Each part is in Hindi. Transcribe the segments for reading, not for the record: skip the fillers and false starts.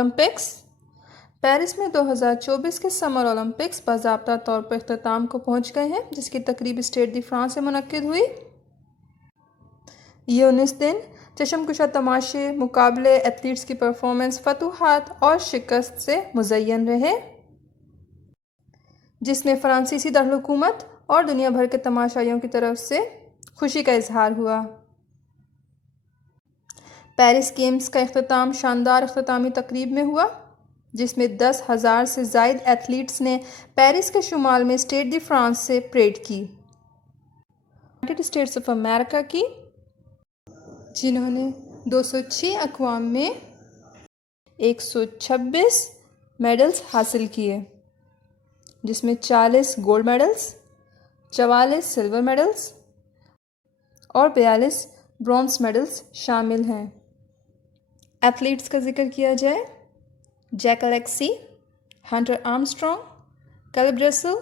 ओलंपिक्स। पेरिस में 2024 के समर ओलंपिक्स बाज़ाब्ता तौर पर इख्तिताम को पहुंच गए हैं, जिसकी तकरीब स्टेड दी फ्रांस से मुनक्किद हुई। ये 19 दिन चशमकुशा तमाशे, मुकाबले, एथलीट्स की परफॉर्मेंस, फतूहात और शिकस्त से मुज़य्यन रहे, जिसमें फ़्रांसीसी दारुलहुकूमत और दुनिया भर के तमाशाइयों की तरफ से खुशी का इजहार हुआ। पेरिस गेम्स का इख्तिताम शानदार इख्तितामी तकरीब में हुआ, जिसमें 10,000 से ज़ायद एथलीट्स ने पेरिस के शुमाल में स्टेड दी फ्रांस से परेड की, यूनाइटेड स्टेट्स ऑफ अमेरिका की, जिन्होंने 206 अक़वाम में 126 मेडल्स हासिल किए, जिसमें 40 गोल्ड मेडल्स, 44 सिल्वर मेडल्स और 42 ब्रॉन्ज मेडल्स शामिल हैं। एथलीट्स का जिक्र किया जाए, Jack Alexy, Hunter Armstrong, Caleb Dressel,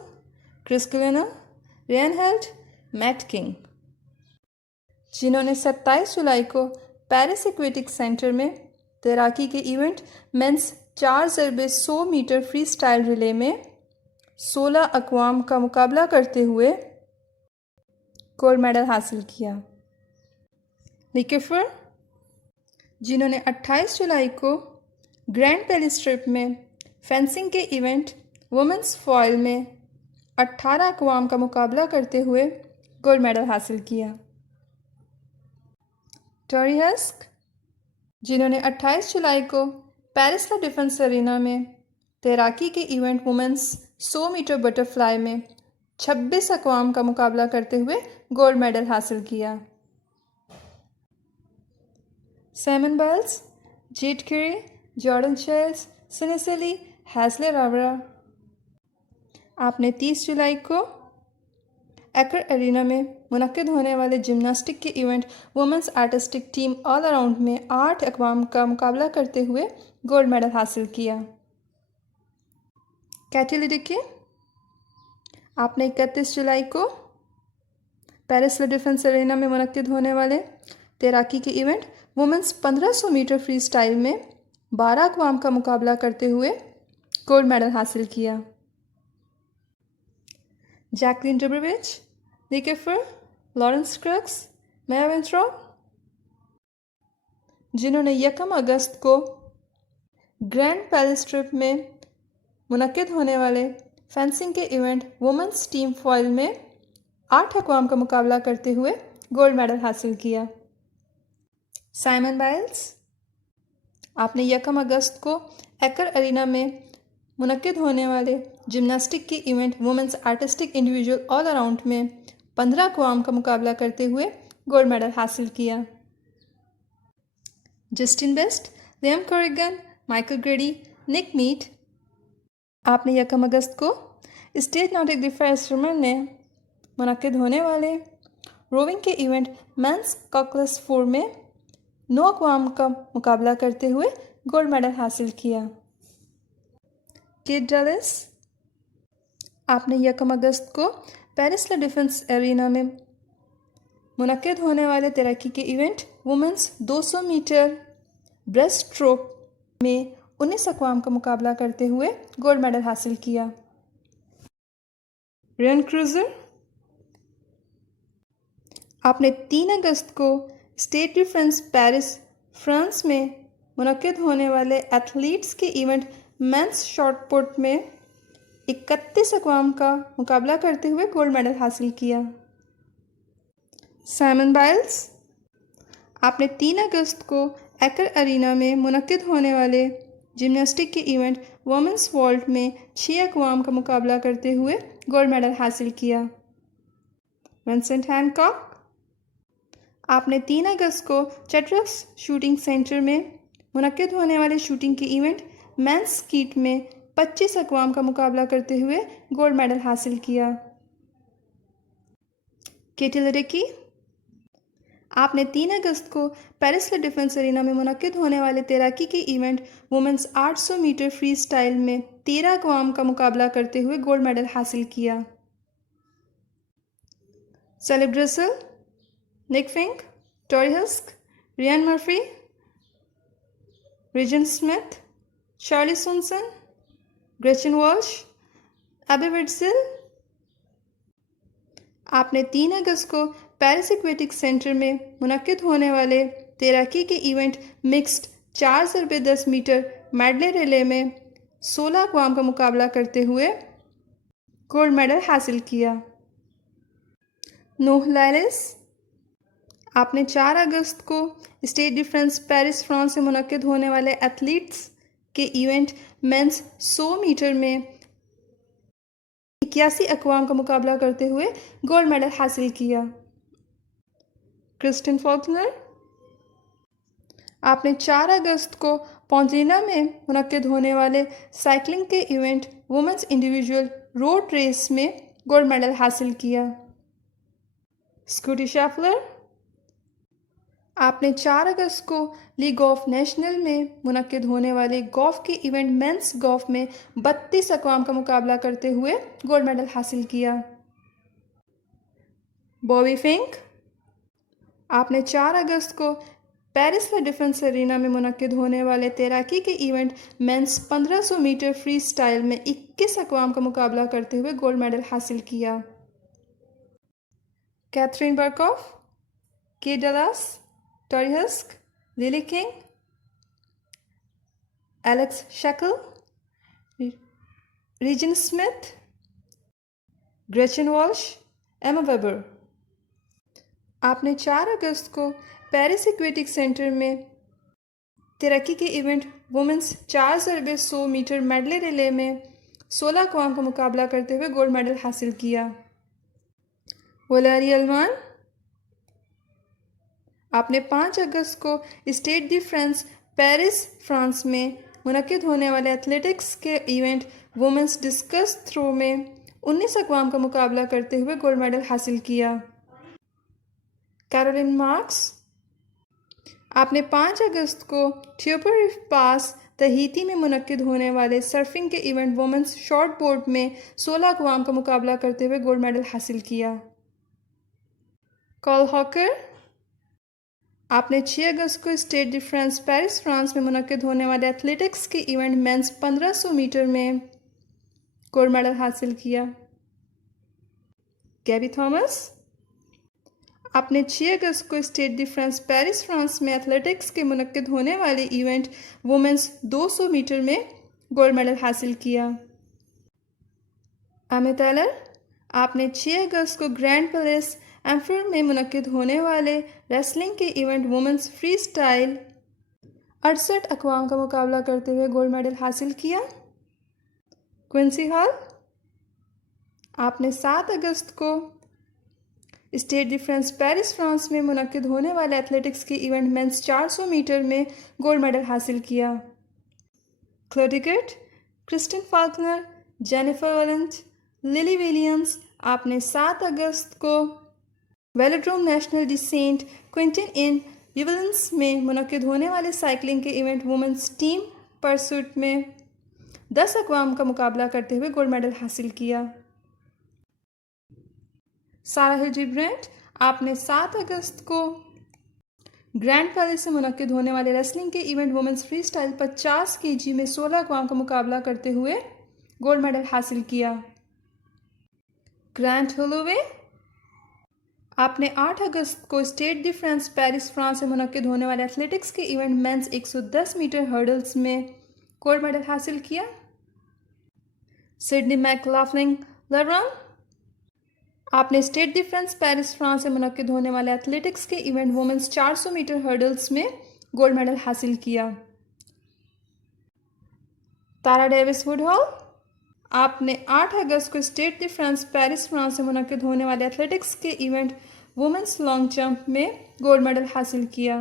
Chris Killier, Ryan Held, Matt King, जिन्होंने 27 जुलाई को पेरिस एक्वेटिक सेंटर में तैराकी के event men's 4x100 metre freestyle relay में 16 अक़वाम का मुकाबला करते हुए गोल्ड मेडल हासिल किया। निकेफर, जिन्होंने 28 जुलाई को ग्रैंड पेरिस स्ट्रिप में फेंसिंग के इवेंट वुमेंस फॉयल में 18 अक़वाम का मुकाबला करते हुए गोल्ड मेडल हासिल किया। टोरी हस्क, जिन्होंने 28 जुलाई को पेरिस ला डिफेंस एरिना में तैराकी के इवेंट वुमेंस 100 मीटर बटरफ्लाई में 26 अक़वाम का मुकाबला करते हुए गोल्ड मेडल हासिल किया। Simone Biles, Jade Carey, Jordan Chiles, Sunisa Lee, Hezly Rivera. आपने 30 जुलाई को एक्र एरिना में मुनक्किद होने वाले जिम्नास्टिक के event women's artistic team all around में 8 अक़वाम का मुकाबला करते हुए गोल्ड मेडल हासिल किया। कैटी लेडेके, आपने 31 जुलाई को पेरिस ला डिफेंस एरिना में मुनक्किद होने वाले तैराकी के event women's 1500 metre freestyle में 12 अक़वाम का मुकाबला करते हुए गोल्ड मेडल हासिल किया। जैकलिन डब्रोविच, निकेफर, लॉरेंस क्रक्स, माया विंथ्रॉप, जिन्होंने 1 अगस्त को ग्रैंड पेरिस स्ट्रिप में मुनक्किद होने वाले फेंसिंग के इवेंट वुमेंस टीम फॉयल में 8 अक़वाम का मुकाबला करते हुए गोल्ड मेडल हासिल किया। साइमन बाइल्स, आपने 1 अगस्त को एक्र एरिना में मुनक्किद होने वाले जिम्नास्टिक के event women's artistic individual all around में 15 अक़वाम का मुकाबला करते हुए गोल्ड मेडल हासिल किया। Justin Best, Liam Corrigan, Michael Grady, Nick Mead, आपने 1 अगस्त को स्टेट नॉटिक दी फ्रांस में मुनक्किद होने वाले रोविंग के इवेंट मेंस कॉकलेस 4 में 9 अक़वाम का मुकाबला करते हुए गोल्ड मेडल हासिल किया। केट डलेस, आपने 1 अगस्त को पेरिस ला डिफेंस एरिना में मुनक्किद होने वाले तैराकी के event women's 200 metre breaststroke में 19 अक़वाम का मुकाबला करते हुए गोल्ड मेडल हासिल किया। रियन क्रूजर, आपने 3 अगस्त को Stade de France Paris France में मुनक्किद होने वाले एथलीट्स के इवेंट मेंस शॉट पुट में 31 अक़वाम का मुकाबला करते हुए गोल्ड मेडल हासिल किया। साइमन बाइल्स, आपने 3 अगस्त को एक्र एरिना में मुनक्किद होने वाले जिम्नास्टिक के इवेंट वुमेंस वॉल्ट में 6 अक़वाम का मुकाबला करते हुए गोल्ड मेडल हासिल किया। विंसेंट हैनकॉक, आपने 3 अगस्त को चैट्रक्स शूटिंग सेंटर में मुनक्किद होने वाले शूटिंग के इवेंट मेंस स्कीट में 25 अक़वाम का मुकाबला करते हुए गोल्ड मेडल हासिल किया। केटी लेडेकी, आपने 3 अगस्त को पेरिस ला डिफेंस एरिना में मुनक्किद होने वाले तैराकी के event women's 800 metre freestyle में 13 अक़वाम का मुकाबला करते हुए गोल्ड मेडल हासिल किया। Caleb Dressel, Nic Fink, Torri Huske, Ryan Murphy, Regan Smith, Charlie Swanson, Gretchen Walsh, Abbey Weitzeil. आपने 3 अगस्त को पेरिस एक्वेटिक सेंटर में मुनक्किद होने वाले तैराकी के इवेंट मिक्स्ड 4 ज़रबे 10 मीटर मेडले रिले में 16 अक़वाम का मुकाबला करते हुए गोल्ड मेडल हासिल किया। नूह लाइलिस, आपने 4 अगस्त को Stade de France Paris France से मुनक्किद होने वाले एथलीट्स के इवेंट मेंस 100 मीटर में 81 अक़वाम का मुकाबला करते हुए गोल्ड मेडल हासिल किया। क्रिस्टिन फॉल्कनर, आपने 4 अगस्त को पॉन्टिना में मुनक्किद होने वाले साइकिलिंग के event women's individual road race में गोल्ड मेडल हासिल किया। स्कूटी शैफलर, आपने 4 अगस्त को लीग ऑफ नेशनल में मुनक्किद होने वाले गोल्फ के इवेंट मेंस गोल्फ में 32 अक़वाम का मुकाबला करते हुए गोल्ड मेडल हासिल किया। बॉबी फिंक, आपने 4 अगस्त को पेरिस ला डिफेंस एरिना में मुनक्किद होने वाले तैराकी के event men's 1500 metre freestyle में 21 अक़वाम का मुकाबला करते हुए गोल्ड मेडल हासिल किया। Katharine Berkoff, Kate Douglass, Torri Huske, Lily King, Alex Shackell, Regan Smith, Gretchen Walsh, Emma Weber. आपने 4 अगस्त को पेरिस एक्वेटिक सेंटर में तैराकी के इवेंट वुमेंस 4 ज़रबे 100 मीटर मेडले रिले में 16 अक़वाम का मुकाबला करते हुए गोल्ड मेडल हासिल किया। वलारी अल्वान, आपने 5 अगस्त को Stade de France Paris France में मुनक्किद होने वाले एथलेटिक्स के इवेंट वुमेंस डिस्कस थ्रो में 19 अक़वाम का मुकाबला करते हुए गोल्ड मेडल हासिल किया। कैरोलिन मार्क्स, आपने 5 अगस्त को थियोपर पास तहीती में मुनक्किद होने वाले सर्फिंग के इवेंट वुमेंस शॉर्ट बोर्ड में 16 अक़वाम का मुकाबला करते हुए गोल्ड मेडल हासिल किया। कॉल हॉकर, आपने 6 अगस्त को Stade de France Paris France में मुनक्किद होने वाले एथलेटिक्स के इवेंट मेंस 1500 मीटर में गोल्ड मेडल हासिल किया। गैबी थॉमस, आपने 6 अगस्त को Stade de France Paris France में एथलेटिक्स के मुनक्किद होने वाले इवेंट वुमेंस 200 मीटर में गोल्ड मेडल हासिल किया। एमी टेलर, आपने 6 अगस्त को ग्रैंड पैलेस एम्फर में मुनक्किद होने वाले रेसलिंग के इवेंट वुमेंस फ्री स्टाइल 68 अक़वाम का मुकाबला करते हुए गोल्ड मेडल हासिल किया। क्विंसी हॉल, आपने 7 अगस्त को Stade de France Paris France में मुनक्किद होने वाले एथलेटिक्स के इवेंट मेंस 400 मीटर में गोल्ड मेडल हासिल किया। Chloe Dygert, Kristen Faulkner, Jennifer Valente, Lily Williams, आपने 7 अगस्त को Velodrome National de Saint Quentin en Yvelines में मुनक्किद होने वाले साइकिलिंग के इवेंट वुमेंस टीम परसूट में 10 अक़वाम का मुकाबला करते हुए गोल्ड मेडल हासिल किया। सारा हिल्डेब्रांड, आपने 7 अगस्त को ग्रैंड पैलेस से मुनक्किद होने वाले रेसलिंग के event women's free style 50 kg में 16 अक़वाम का मुकाबला करते हुए गोल्ड मेडल हासिल किया। ग्रांट होलोवे, आपने 8 अगस्त को Stade de France Paris France से मुनक्किद होने वाले एथलेटिक्स के इवेंट मेंस 110 मीटर हर्डल्स में गोल्ड मेडल हासिल किया। सिडनी मैकलाफ्लिन लर्रान, आपने state de France Paris France से मुनक्किद होने वाले एथलेटिक्स के इवेंट वुमेंस 400 मीटर हर्डल्स में गोल्ड मेडल हासिल किया। तारा डेविस वुडहॉल, आपने 8 अगस्त को Stade de France Paris France से मुनक्किद होने वाले एथलेटिक्स के इवेंट वुमेंस लॉन्ग जंप में गोल्ड मेडल हासिल किया।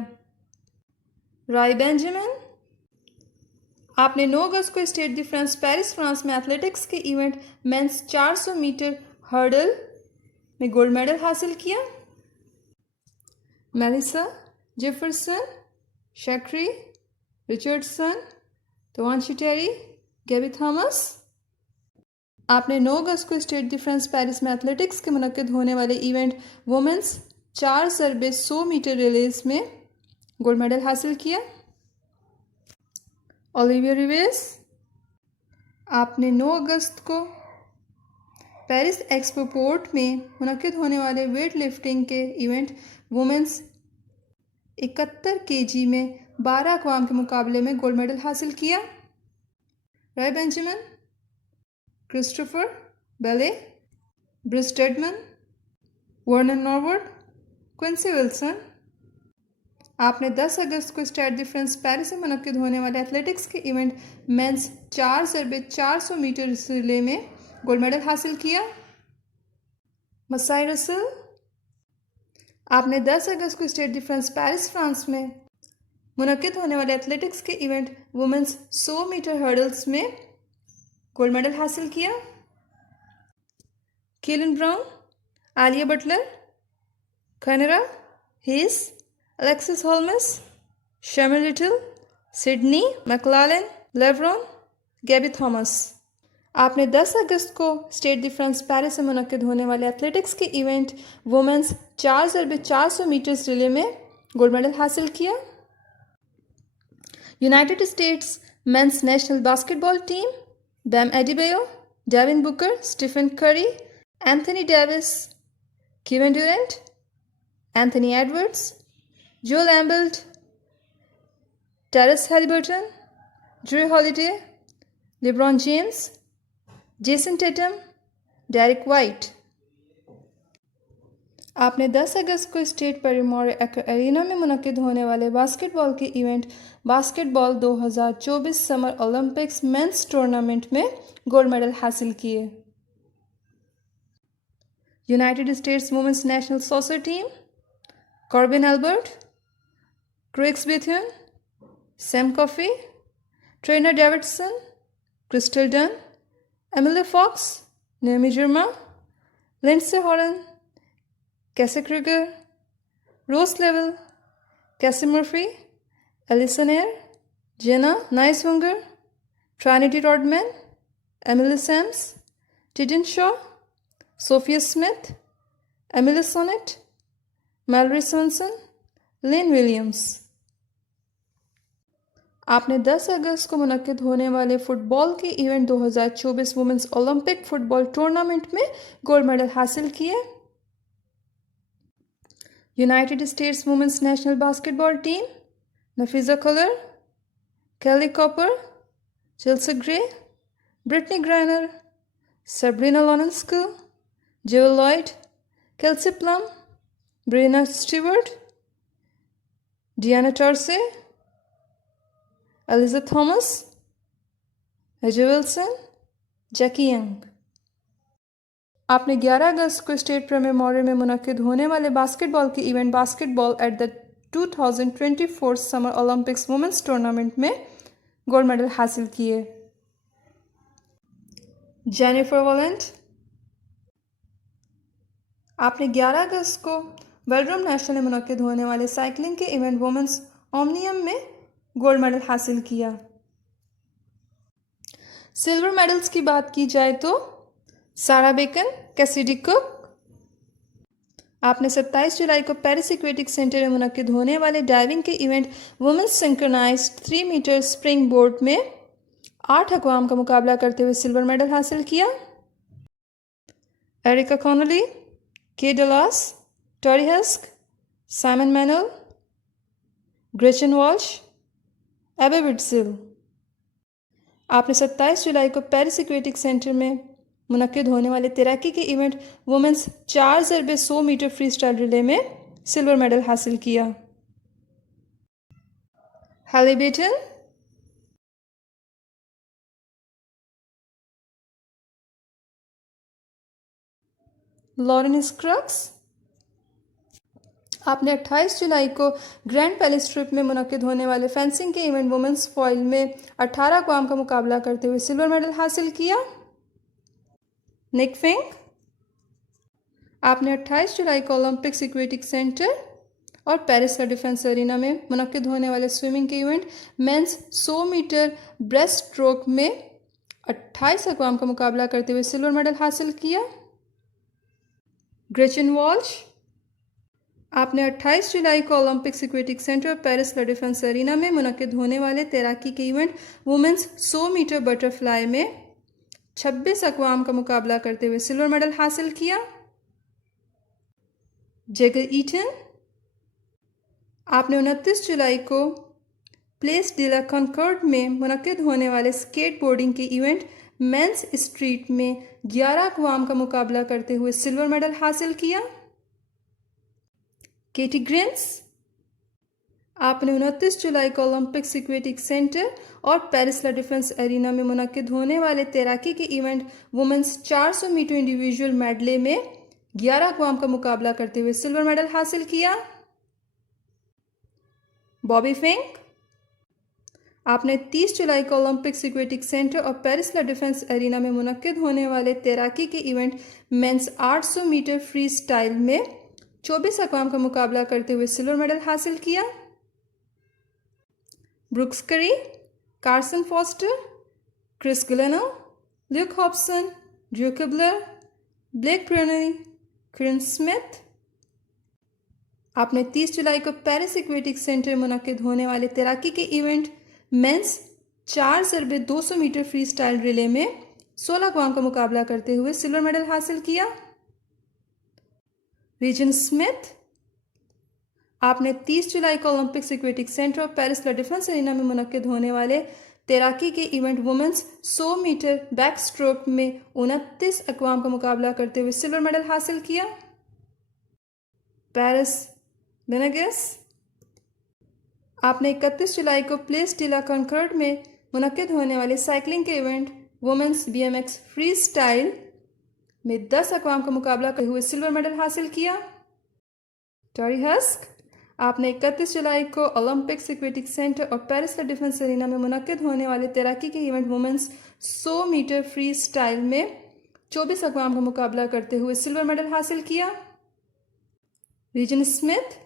रॉय बेंजामिन, आपने 9 अगस्त को Stade de France Paris France में एथलेटिक्स के इवेंट मेंस 400 मीटर हर्डल में गोल्ड मेडल हासिल किया। मेलिसा जेफरसन, शैक्री, रिचर्डसन, तवांशी टेरी, गैबी थॉमस, आपने 9 अगस्त को स्टेट डी फ्रांस पेरिस में एथलेटिक्स के मुनक्किद होने वाले इवेंट वुमेंस 4 ज़रबे 100 मीटर रिलेज में गोल्ड मेडल हासिल किया। ओलिविया रिवेस। आपने 9 अगस्त को पेरिस एक्सपो पोर्ट में मुनक्किद होने वाले वेट लिफ्टिंग के इवेंट वुमेंस 71 केजी में 12 अक़वाम के मुकाबले में गोल्ड मेडल हासिल किया। Rai Benjamin, Christopher Bailey, Bryce Deadmon, Vernon Norwood, Quincy Wilson. आपने 10 अगस्त को स्टेड द फ्रांस पेरिस में मुनक्किद होने वाले एथलेटिक्स के event men's 4x400 metre relay में गोल्ड मेडल हासिल किया। Masai Russell. आपने 10 अगस्त को Stade de France Paris France में मुनक्किद होने वाले एथलेटिक्स के इवेंट वुमेंस 100 मीटर हर्डल्स में गोल्ड मेडल हासिल किया। Kaylyn Brown, Aaliyah Butler, Quanera, Hayes, Alexis Holmes, शर्मिन Little, Sydney McLaughlin, Levrone, Gabby Thomas. आपने 10 अगस्त को स्टेड द फ्रांस पेरिस में मुनक्किद होने वाले एथलेटिक्स के event women's 4x400 metres relay में गोल्ड मेडल हासिल किया। United States men's national basketball team Bam Adebayo, Devin Booker, Stephen Curry, Anthony Davis, Kevin Durant, Anthony Edwards, Joel Embiid, Tyrese Haliburton, Jrue Holiday, LeBron James, Jayson Tatum, Derrick White. आपने 10 अगस्त को स्टेट पेरीमोर एरिना में मुनक्किद होने वाले बास्केटबॉल के event basketball 2024 summer Olympics men's tournament में गोल्ड मेडल हासिल किए। United States women's national soccer team Korbin Albert, Croix Bethune, Sam Coffey, Tierna Davidson, Crystal Dunn, Emily Fox, Naomi Girma, Lindsey Horan, Casey Krueger, Rose Lavelle, Casey Murphy, Alyssa Naeher, Jenna Nighswonger, Trinity Rodman, Emily Sams, Jaedyn Shaw, Sophia Smith, Emily Sonnett, Mallory Swanson, Lynn Williams. आपने 10 अगस्त को मुनक्किद होने वाले फुटबॉल के event 2024 women's Olympic football tournament में गोल्ड मेडल हासिल किए। United States women's national basketball team Napheesa Collier, Kahleah Copper, Chelsea Gray, Brittney Griner, Sabrina Ionescu, Jewell Loyd, Kelsey Plum, Breanna Stewart, Diana Taurasi, Alyssa Thomas, A'ja Wilson, Jackie Young. आपने 11 अगस्त को स्टेट पेरीमोर में मुनक्किद होने वाले बास्केटबॉल के event basketball at the 2024 summer Olympics women's tournament में गोल्ड मेडल हासिल किए। जेनिफर वॉलेंट। आपने 11 अगस्त को वेल्ड्रम नेशनल में मुनक्किद होने वाले साइकिलिंग के इवेंट वुमेन्स ओमनियम में गोल्ड मेडल हासिल किया। सिल्वर मेडल्स की बात की जाए तो सारा बेकन, कैसिडी कुक। आपने 27 जुलाई को पेरिस एक्वेटिक सेंटर में मुनक्किद होने वाले डाइविंग के event women's synchronised 3 metre springboard में 8 अक़वाम का मुकाबला करते हुए सिल्वर मेडल हासिल किया। Erika Connolly, Kate Douglass, Torri Huske, Simone Manuel, Gretchen Walsh, Abbey Weitzeil. आपने 27 जुलाई को पेरिस एक्वेटिक सेंटर में मुनक्किद होने वाले तैराकी के event women's 4x100 metre freestyle relay में सिल्वर मेडल हासिल किया। Haley Batten. Lauren Scruggs. आपने 28 जुलाई को ग्रैंड पैलेस ट्रिप में मुनक्किद होने वाले फेंसिंग के इवेंट वुमेन्स फॉइल में 18 अक़वाम का मुकाबला करते हुए सिल्वर मेडल हासिल किया। Nic Fink. आपने 28 जुलाई को ओलंपिक्स एक्वेटिक सेंटर और पेरिस का डिफेंस एरिना में मुनक्किद होने वाले स्विमिंग के event men's 100 metre breaststroke में 28 अक़वाम का मुकाबला करते हुए सिल्वर मेडल हासिल किया। ग्रेचन वॉल्श, आपने 28 जुलाई को Olympics Aquatic Centre Paris La Defense Arena में मुनक्किद होने वाले तैराकी के इवेंट वुमेंस 100 मीटर बटरफ्लाई में 26 अक़वाम का मुकाबला करते हुए सिल्वर मेडल हासिल किया। जैगर ईटन, आपने 29 जुलाई को प्लेस डे ला कॉन्कॉर्ड में मुनक्किद होने वाले स्केट बोर्डिंग के इवेंट मेंस स्ट्रीट में 11 अक़वाम का मुकाबला करते हुए सिल्वर मेडल हासिल किया। केटी ग्रिन्स, आपने 29 जुलाई को ओलंपिक्स एक्वेटिक सेंटर और पेरिस ला डिफेंस एरिना में मुनक्किद होने वाले तैराकी के event women's 400 metre individual medley में 11 अक़वाम का मुकाबला करते हुए सिल्वर मेडल हासिल किया। बॉबी फिंक, आपने 30 जुलाई को ओलंपिक्स एक्वेटिक सेंटर और पेरिस ला डिफेंस एरिना में मुनक्किद होने वाले तैराकी के event men's 800 metre freestyle में 24 अक़वाम का मुकाबला करते हुए सिल्वर मेडल हासिल किया। Brooks Curry, Carson Foster, Chris Guiliano, Luke Hobson, Drew Kibler, Blake Pieroni, Kieran Smith, आपने 30 जुलाई को पेरिस एक्वेटिक सेंटर में मुनक्किद होने वाले तैराकी के इवेंट मेंस 4 ज़रबे 200 मीटर फ्री स्टाइल रिले में 16 अक़वाम का मुकाबला करते हुए सिल्वर मेडल हासिल किया। रीजन स्मिथ, आपने 30 जुलाई को ओलंपिक्स एक्वेटिक सेंटर और पेरिस ला डिफेंस एरिना में मुनक्किद होने वाले तैराकी के event women's 100 metre backstroke में 29 अक़वाम का मुकाबला करते हुए सिल्वर मेडल हासिल किया। पेरिस लिनेगस, आपने 31 जुलाई को प्लेस डे ला कॉन्कॉर्ड में मुनक्किद होने वाले साइकिलिंग के event women's BMX free style में 10 अक़वाम का मुकाबला करते हुए सिल्वर मेडल हासिल किया। टॉरी हस्क, आपने 31 जुलाई को ओलंपिक्स एक्वेटिक सेंटर और पेरिस ला डिफेंस एरिना में मुनक्किद होने वाले तैराकी के event women's 100 metre freestyle में 24 अक़वाम का मुकाबला करते हुए सिल्वर मेडल हासिल किया। रीजन स्मिथ,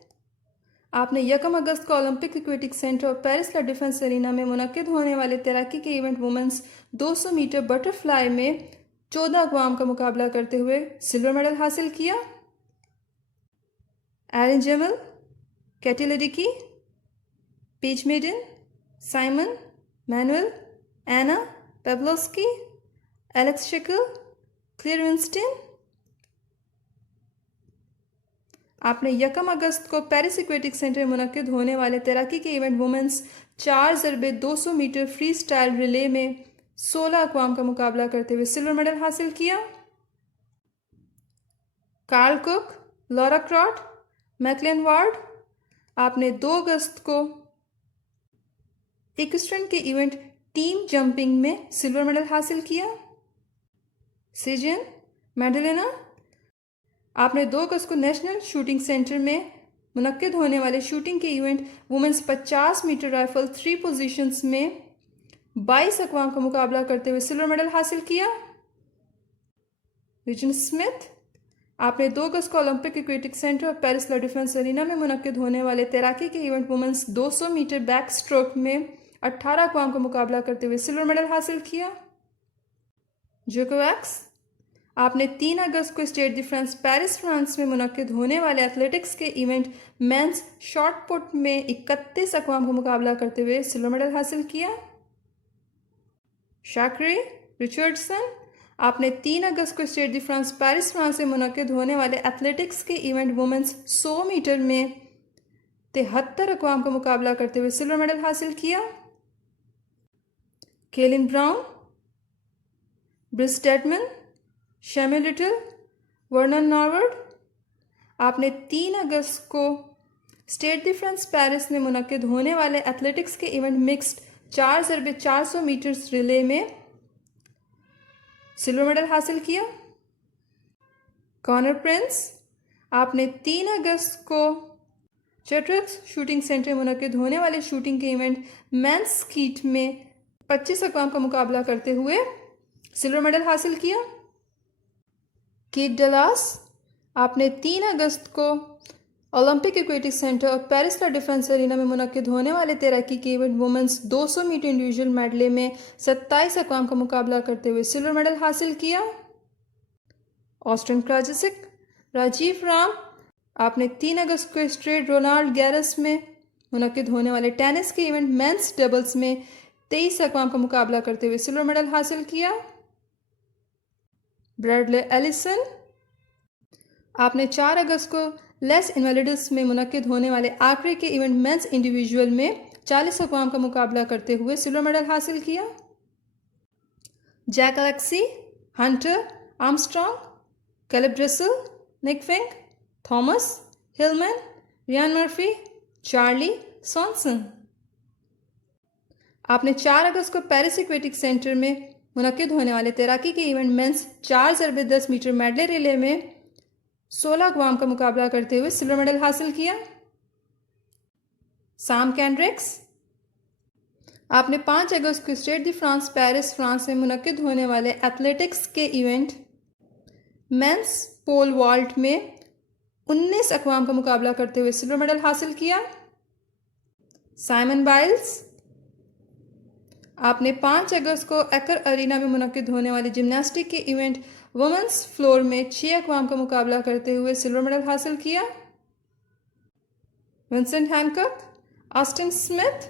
आपने 1 अगस्त को ओलंपिक एक्वेटिक सेंटर और पेरिस ला डिफेंस एरिना में मुनक्किद होने वाले तैराकी के इवेंट वुमेंस 200 मीटर बटरफ्लाई में 14 अक़वाम का मुकाबला करते हुए सिल्वर मेडल हासिल किया। Erin Gemmell, Katie Ledecky, Paige Madden, Simone, Manuel, Anna Peplowski, Alex Shackell, Claire Weinstein, आपने 1 अगस्त को पेरिस एक्वेटिक सेंटर में मुनक्किद होने वाले तैराकी के इवेंट वुमेंस 4 ज़रबे 200 मीटर फ्री स्टाइल रिले में 16 अक़वाम का मुकाबला करते हुए सिल्वर मेडल हासिल किया। Karl Cook, Laura Kraut, McLain Ward, आपने 2 अगस्त को इक्वेस्ट्रियन के इवेंट टीम जंपिंग में सिल्वर मेडल हासिल किया। सिजन मैडलेना, आपने 2 अगस्त को नेशनल शूटिंग सेंटर में मुनक्किद होने वाले शूटिंग के event women's 50 metre rifle 3 positions में 22 अक़वाम का मुकाबला करते हुए सिल्वर मेडल हासिल किया। रीजन स्मिथ, आपने 2 अगस्त को ओलंपिक एक्वेटिक सेंटर और पेरिस ला डिफेंस एरिना में मुनक्किद होने वाले तैराकी के event women's 200 metre backstroke में 18 अक़वाम का मुकाबला करते हुए सिल्वर मेडल हासिल किया। जोकोविच, आपने 3 अगस्त को स्टेट दी फ्रांस पेरिस फ्रांस में मुनक्किद होने वाले एथलेटिक्स के इवेंट मेंस शॉट पुट में 31 अक़वाम का मुकाबला करते हुए सिल्वर मेडल हासिल किया। शाकरे रिचर्डसन, आपने 3 अगस्त को स्टेट दी फ्रांस पेरिस फ्रांस में मुनक्किद होने वाले एथलेटिक्स के इवेंट वुमेंस 100 मीटर में 73 अक़वाम का मुकाबला करते हुए सिल्वर मेडल हासिल किया। केलिन ब्राउन, ब्रिस डेडमन, शैमी लिटिल, वर्नन नॉर्वर्ड, आपने 3 अगस्त को स्टेट दी फ्रांस पेरिस में मुनक्किद होने वाले एथलेटिक्स के इवेंट मिक्स्ड 4 ज़रबे 400 मीटर रिले में सिल्वर मेडल हासिल किया। कॉनर प्रिंस, आपने 3 अगस्त को चेट्रिक्स शूटिंग सेंटर में मुनक्किद होने वाले शूटिंग के इवेंट मेंस स्कीट में 25 अक़वाम का मुकाबला करते हुए सिल्वर मेडल हासिल किया। केट डलास, आपने 3 अगस्त को ओलंपिक एक्वेटिक सेंटर और पेरिस ला डिफेंस एरिना में मुनक्किद होने वाले तैराकी के event women's 200 metre individual medley में 27 अक़वाम का मुकाबला करते हुए सिल्वर मेडल हासिल किया। ऑस्टिन क्राजिसिक, राजीव राम, आपने 3 अगस्त को स्ट्रेट रोनाल्ड गैरस में मुनक्किद होने वाले टेनिस के इवेंट मेंस डबल्स में 23 अक़वाम का मुकाबला करते हुए सिल्वर मेडल हासिल किया। ब्रैडले एलिसन, आपने 4 अगस्त को लेस इनवेलिडस में मुनक्किद होने वाले आखिरी के इवेंट मेंस इंडिविजुअल में 40 अक़वाम का मुकाबला करते हुए सिल्वर मेडल हासिल किया। Jack Alexy, Hunter, Armstrong, Caleb Dressel, Nic Fink, Thomas, Heilman, Ryan Murphy, Charlie Swanson. आपने 4 अगस्त को पेरिस एक्वेटिक सेंटर में मुनक्किद होने वाले तैराकी के event men's 4x10 metre medley relay में 16 अक़वाम का मुकाबला करते हुए सिल्वर मेडल हासिल किया। सैम केंड्रिक्स, आपने 5 अगस्त को Stade de France Paris France में मुनक्किद होने वाले एथलेटिक्स के इवेंट मेंस पोल वॉल्ट में 19 अक़वाम का मुकाबला करते हुए सिल्वर मेडल हासिल किया। साइमन बाइल्स, आपने 5 अगस्त को एकर अरीना में मुनक्किद होने वाले जिम्नास्टिक के इवेंट वुमेंस फ्लोर में 6 अक़वाम का मुकाबला करते हुए सिल्वर मेडल हासिल किया। विंसेंट हैनकॉक, ऑस्टिन स्मिथ,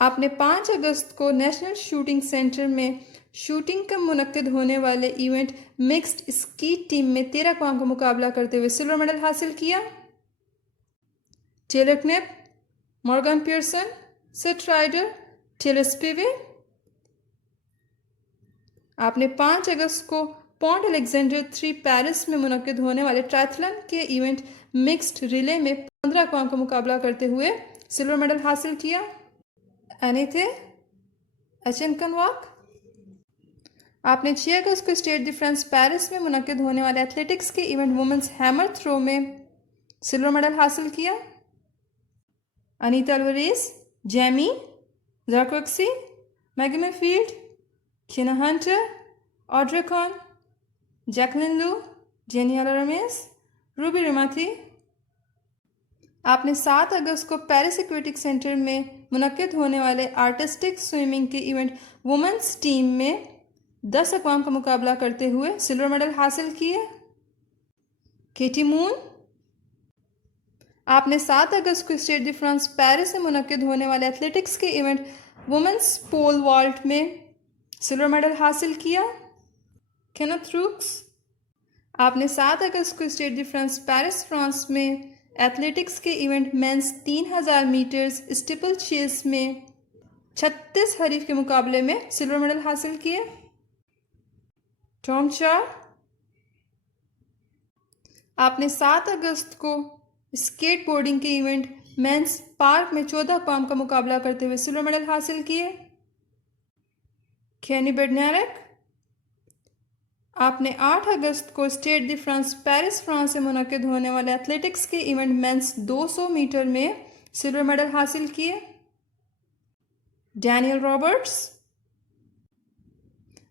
आपने 5 अगस्त को नेशनल शूटिंग सेंटर में शूटिंग का मुनक्किद होने वाले इवेंट मिक्स्ड स्कीट टीम में 13 अक़वाम का मुकाबला करते हुए सिल्वर मेडल हासिल किया। Taylor Knibb, Morgan Pearson, Seth Rider, Taylor Spivey, आपने 5 अगस्त को पॉन्ट अलेक्जेंडर 3 पेरिस में मुनक्किद होने वाले ट्रायथलन के इवेंट मिक्स्ड रिले में 15 अक़वाम का मुकाबला करते हुए सिल्वर मेडल हासिल किया। एनीथे एचेनकनवाक, आपने 6 अगस्त को स्टेट दी फ्रांस पेरिस में मुनक्किद होने वाले एथलेटिक्स के इवेंट वुमेंस हैमर थ्रो में सिल्वर मेडल हासिल किया। अनीता अल्वारेज, जैमी ज़ारकोक्सी, मैगमे फील्ड, किना हंटर, ऑड्रे कॉन, जैकलिन लू, जेनियाला रमेस, रूबी रिमाथी, आपने 7 अगस्त को पेरिस एक्वेटिक सेंटर में मुनक्किद होने वाले आर्टिस्टिक स्विमिंग के इवेंट वुमेंस टीम में 10 अक़वाम का मुकाबला करते हुए सिल्वर मेडल हासिल किए। केटी मून, आपने 7 अगस्त को स्टेड दी फ्रांस पेरिस में मुनक्किद होने वाले एथलेटिक्स के इवेंट वुमेंस पोल वॉल्ट में सिल्वर मेडल हासिल किया। केनेथ रूक्स, आपने 7 अगस्त को Stade de France Paris France में एथलेटिक्स के event men's 3000 metres steeplechase में 36 हरीफ के मुकाबले में सिल्वर मेडल हासिल किए। टॉम चार, आपने 7 अगस्त को स्केटबोर्डिंग के इवेंट मेंस पार्क में 14 अक़वाम का मुकाबला करते हुए सिल्वर मेडल हासिल किए। केनी बेडनारेक, आपने 8 अगस्त को Stade de France Paris France से मुनक्किद होने वाले एथलेटिक्स के इवेंट मेंस 200 मीटर में सिल्वर मेडल हासिल किए। डैनियल रॉबर्ट्स,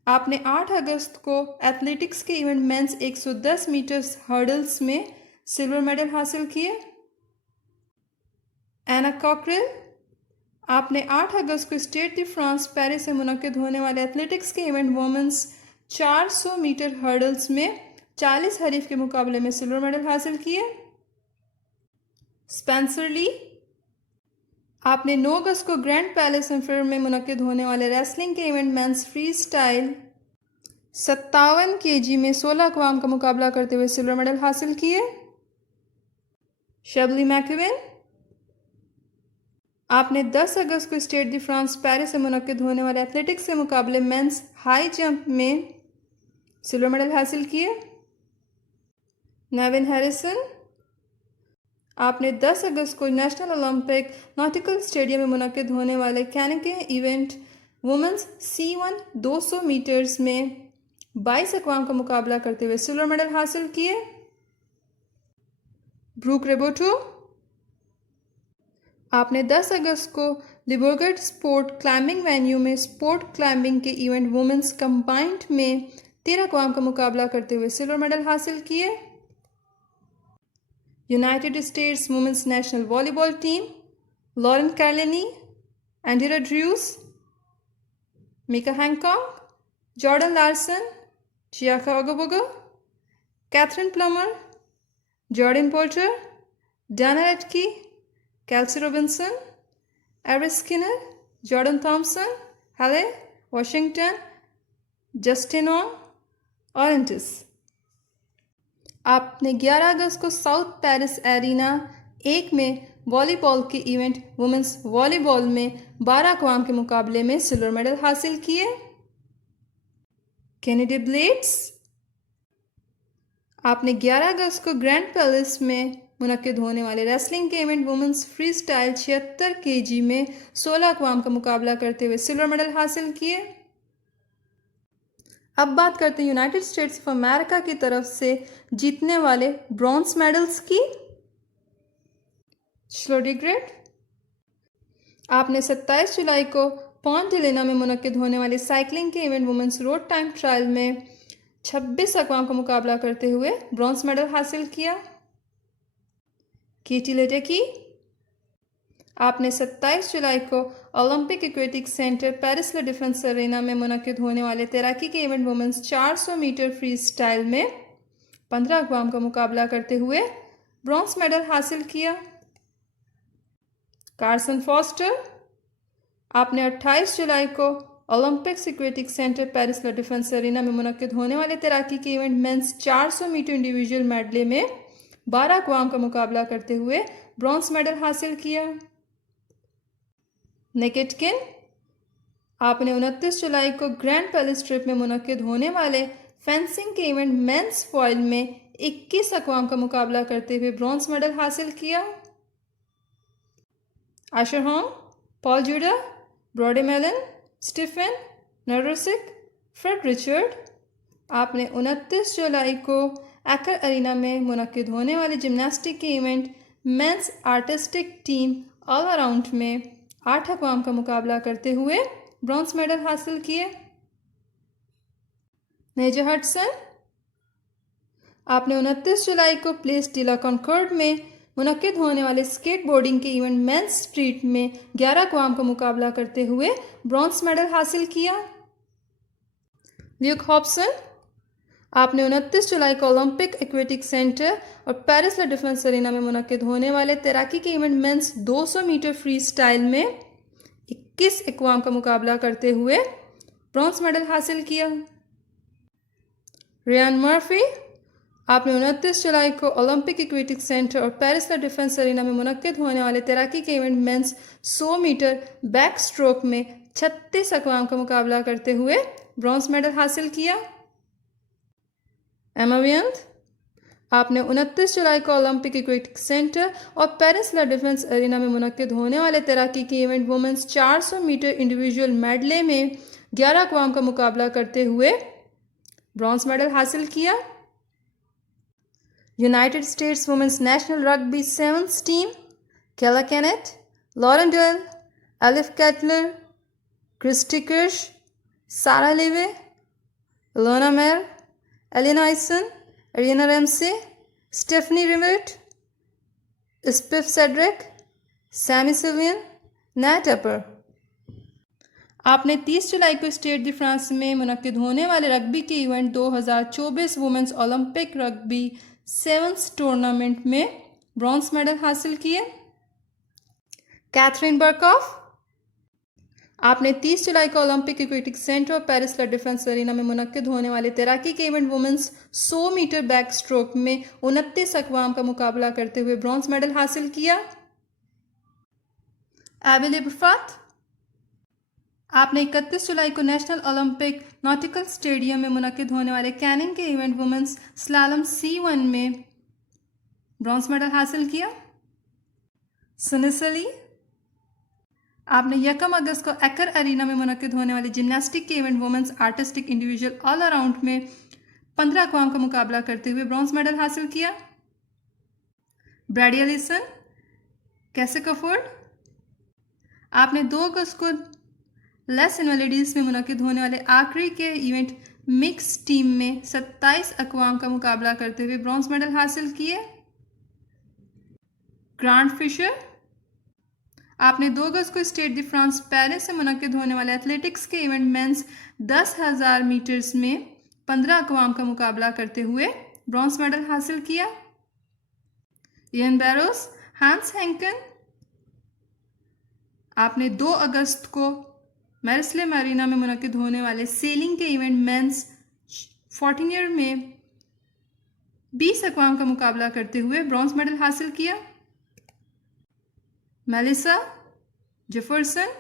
आपने 8 अगस्त को एथलेटिक्स के इवेंट मेंस 110 मीटर्स हर्डल्स में सिल्वर मेडल हासिल किए। एना कॉकरेल, आपने 8 अगस्त को स्टेड दी फ्रांस पेरिस से मुनक्किद होने वाले एथलेटिक्स के इवेंट वुमेंस 400 मीटर हर्डल्स में 40 हरीफ के मुकाबले में सिल्वर मेडल हासिल किए। स्पेंसर ली, आपने 9 अगस्त को ग्रैंड पैलेस एम्फायर में मुनक्किद होने वाले रेसलिंग के event men's freestyle 57 kg में 16 अक़वाम का मुकाबला करते हुए सिल्वर मेडल हासिल किए। शबली मैकविन, आपने 10 अगस्त को स्टेड दी फ्रांस पेरिस से मुनक्किद होने वाले एथलेटिक्स के मुकाबले मेंस हाई जंप में सिल्वर मेडल हासिल किए। नेविन हैरिसन, आपने 10 अगस्त को नेशनल ओलंपिक नॉटिकल स्टेडियम में मुनक्किद होने वाले कैनिके इवेंट वुमेंस C1 200 मीटर्स में 22 अक़वाम का मुकाबला करते हुए सिल्वर मेडल हासिल किए। ब्रूक रेबोटो, आपने 10 अगस्त को लिबर्गेट स्पोर्ट क्लाइंबिंग वेन्यू में स्पोर्ट क्लाइंबिंग के इवेंट वुमेंस कंबाइंड में 13 अक़वाम का मुकाबला करते हुए सिल्वर मेडल हासिल किए। United States women's national volleyball team Lauren Carlini, एंडिरा Drews, Micha Hancock, Jordan Larson, Chiaka Ogbogu, Kathryn Plummer, Jordyn Poulter, Dana Rettke, Kelsey Robinson, Avery Skinner, Jordan Thompson, Haleigh, Washington, Justine Orantes. आपने 11 अगस्त को साउथ पेरिस एरिना 1 में वॉलीबॉल के इवेंट वुमेन्स वॉलीबॉल में 12 अक़वाम के मुकाबले में सिल्वर मेडल हासिल किए। Kennedy blades. आपने 11 अगस्त को ग्रैंड पैलेस में मुनक्किद होने वाले रेसलिंग के event women's freestyle 76 kg में 16 अक़वाम का मुकाबला करते हुए सिल्वर मेडल हासिल किए। अब बात करते हैं यूनाइटेड स्टेट्स ऑफ अमेरिका की तरफ से जीतने वाले ब्रॉन्ज मेडल्स की। श्लोडिग्रेड। आपने 27 जुलाई को पॉन्ट डिलेना में मुनक्किद होने वाले साइकिलिंग के event women's road time trial में 26 अक़वाम का मुकाबला करते हुए ब्रॉन्ज मेडल हासिल किया। Katie Ledecky. आपने 27 जुलाई को Olympic Aquatic Centre Paris La Defense Arena में मुनक्किद होने वाले तैराकी के event women's 400 metre freestyle में 15 अक़वाम का मुकाबला करते हुए ब्रॉन्ज मेडल हासिल किया। Carson Foster. आपने 28 जुलाई को Olympic Aquatic Centre Paris La Defense Arena में मुनक्किद होने वाले तैराकी के event men's 400 metre individual medley में 12 अक़वाम का मुकाबला करते हुए ब्रॉन्ज मेडल हासिल किया। नेकेटकिन। आपने 29 जुलाई को ग्रैंड पैलेस ट्रिप में मुनक्किद होने वाले फेंसिंग के इवेंट मेंस फॉइल में 21 अक़वाम का मुकाबला करते हुए ब्रॉन्ज मेडल हासिल किया। Asher Hong, Paul Juda, Brody Malone, Stephen Nedoroscik, Fred Richard. आपने 29 जुलाई को एकर अरीना में मुनक्किद होने वाले जिम्नास्टिक के event men's artistic team all around में 8 अक़वाम का मुकाबला करते हुए ब्रॉन्ज मेडल हासिल किए। नेजा हडसन। आपने 29 जुलाई को प्लेस डिला कॉन्कॉर्ड में मुनक्किद होने वाले स्केटबोर्डिंग के इवेंट मेंस स्ट्रीट में 11 अक़वाम का मुकाबला करते हुए ब्रॉन्ज मेडल हासिल किया। Luke Hobson. आपने 29 जुलाई को ओलंपिक एक्वेटिक सेंटर और पेरिस ला डिफेंस अरेना में मुनक्किद होने वाले तैराकी के event men's 200 metre freestyle में 21 अक़वाम का मुकाबला करते हुए ब्रॉन्ज मेडल हासिल किया। Ryan Murphy. आपने 29 जुलाई को ओलंपिक एक्वेटिक सेंटर और पेरिस ला डिफेंस अरेना में मुनक्किद होने वाले तैराकी के event men's 100 metre backstroke में 36 अक़वाम का मुकाबला करते हुए ब्रॉन्ज मेडल हासिल किया। एमा वियंत। आपने 29 जुलाई को ओलंपिक एक्वेटिक सेंटर और पेरिस ला डिफेंस अरेना में मुनक्किद होने वाले तैराकी के event women's 400 metre individual medley में 11 अक़वाम का मुकाबला करते हुए ब्रॉन्ज मेडल हासिल किया। United States women's national rugby sevens team Kayla Canett, Lauren Doyle, Alev Kelter, Kristi Kirshe, Sarah Levy, Ilona Maher, Alena Olsen, Ariana Ramsey, Stephanie Rovetti, Spiff Sedrick, Sammy Sullivan, Naya Tapper. आपने 30 जुलाई को स्टेड दी फ्रांस में मुनक्किद होने वाले रग्बी के event 2024 women's Olympic rugby sevens tournament में ब्रॉन्ज मेडल हासिल किए। Katharine Berkoff. आपने 30 जुलाई को ओलंपिक एक्वेटिक सेंटर और पेरिस ला डिफेंस अरेना में मुनक्किद होने वाले तैराकी के event women's 100 metre backstroke में 29 अक़वाम का मुकाबला करते हुए ब्रॉन्ज मेडल हासिल किया। एबिल इब्रफात। आपने 31 जुलाई को नेशनल ओलंपिक नॉटिकल स्टेडियम में मुनक्किद होने वाले कैनिंग के इवेंट वुमेन्स स्लैलम C1 में ब्रॉन्ज मेडल हासिल किया। सुनिसली। आपने 1 अगस्त को एकर अरीना में मुनक्किद होने वाले जिम्नास्टिक के event women's artistic individual all around में 15 अक़वाम का मुकाबला करते हुए ब्रॉन्ज मेडल हासिल किया। ब्रैडी एलिसन, कैसे कफोर्ड। आपने 2 अगस्त को लेस इनवेलिडीज में मुनक्किद होने वाले आखिरी के इवेंट मिक्स टीम में 27 अक़वाम का मुकाबला करते हुए ब्रॉन्ज मेडल हासिल किए। Grant Fisher. आपने 2 अगस्त को स्टेड दी फ्रांस पेरिस से मुनक्किद होने वाले एथलेटिक्स के इवेंट मेंस 10,000 मीटर्स में 15 अक़वाम का मुकाबला करते हुए ब्रॉन्ज मेडल हासिल किया। Ian Barrows, Hans Henken. आपने 2 अगस्त को मैरिस्ले मैरिना में मुनक्किद होने वाले सेलिंग के इवेंट मेंस 14 ईयर में 20 अक़वाम का मुकाबला करते हुए ब्रॉन्ज मेडल हासिल किया। Melissa Jefferson.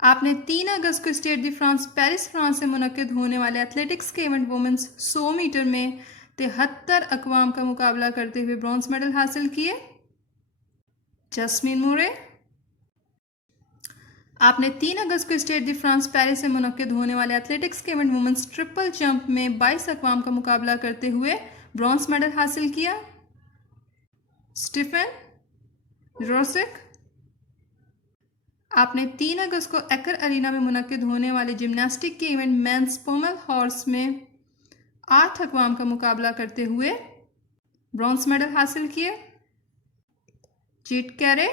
आपने 3 अगस्त को Stade de France Paris France से मुनक्किद होने वाले एथलेटिक्स के इवेंट वुमेंस 100 मीटर में 73 अक़वाम का मुकाबला करते हुए ब्रॉन्ज मेडल हासिल किए। जस्मीन मूरे। आपने 3 अगस्त को स्टेड डी फ्रांस पेरिस से मुनक्किद होने वाले एथलेटिक्स के इवेंट वुमेंस ट्रिपल जंप में 22 अक़वाम का मुकाबला करते हुए ब्रॉन्ज मेडल हासिल किया। स्टीफन रोसिक। आपने 3 अगस्त को एकर अरीना में मुनक्किद होने वाले जिम्नास्टिक के इवेंट मेंस पोमल हॉर्स में 8 अक़वाम का मुकाबला करते हुए ब्रॉन्ज मेडल हासिल किए। चीट कैरे।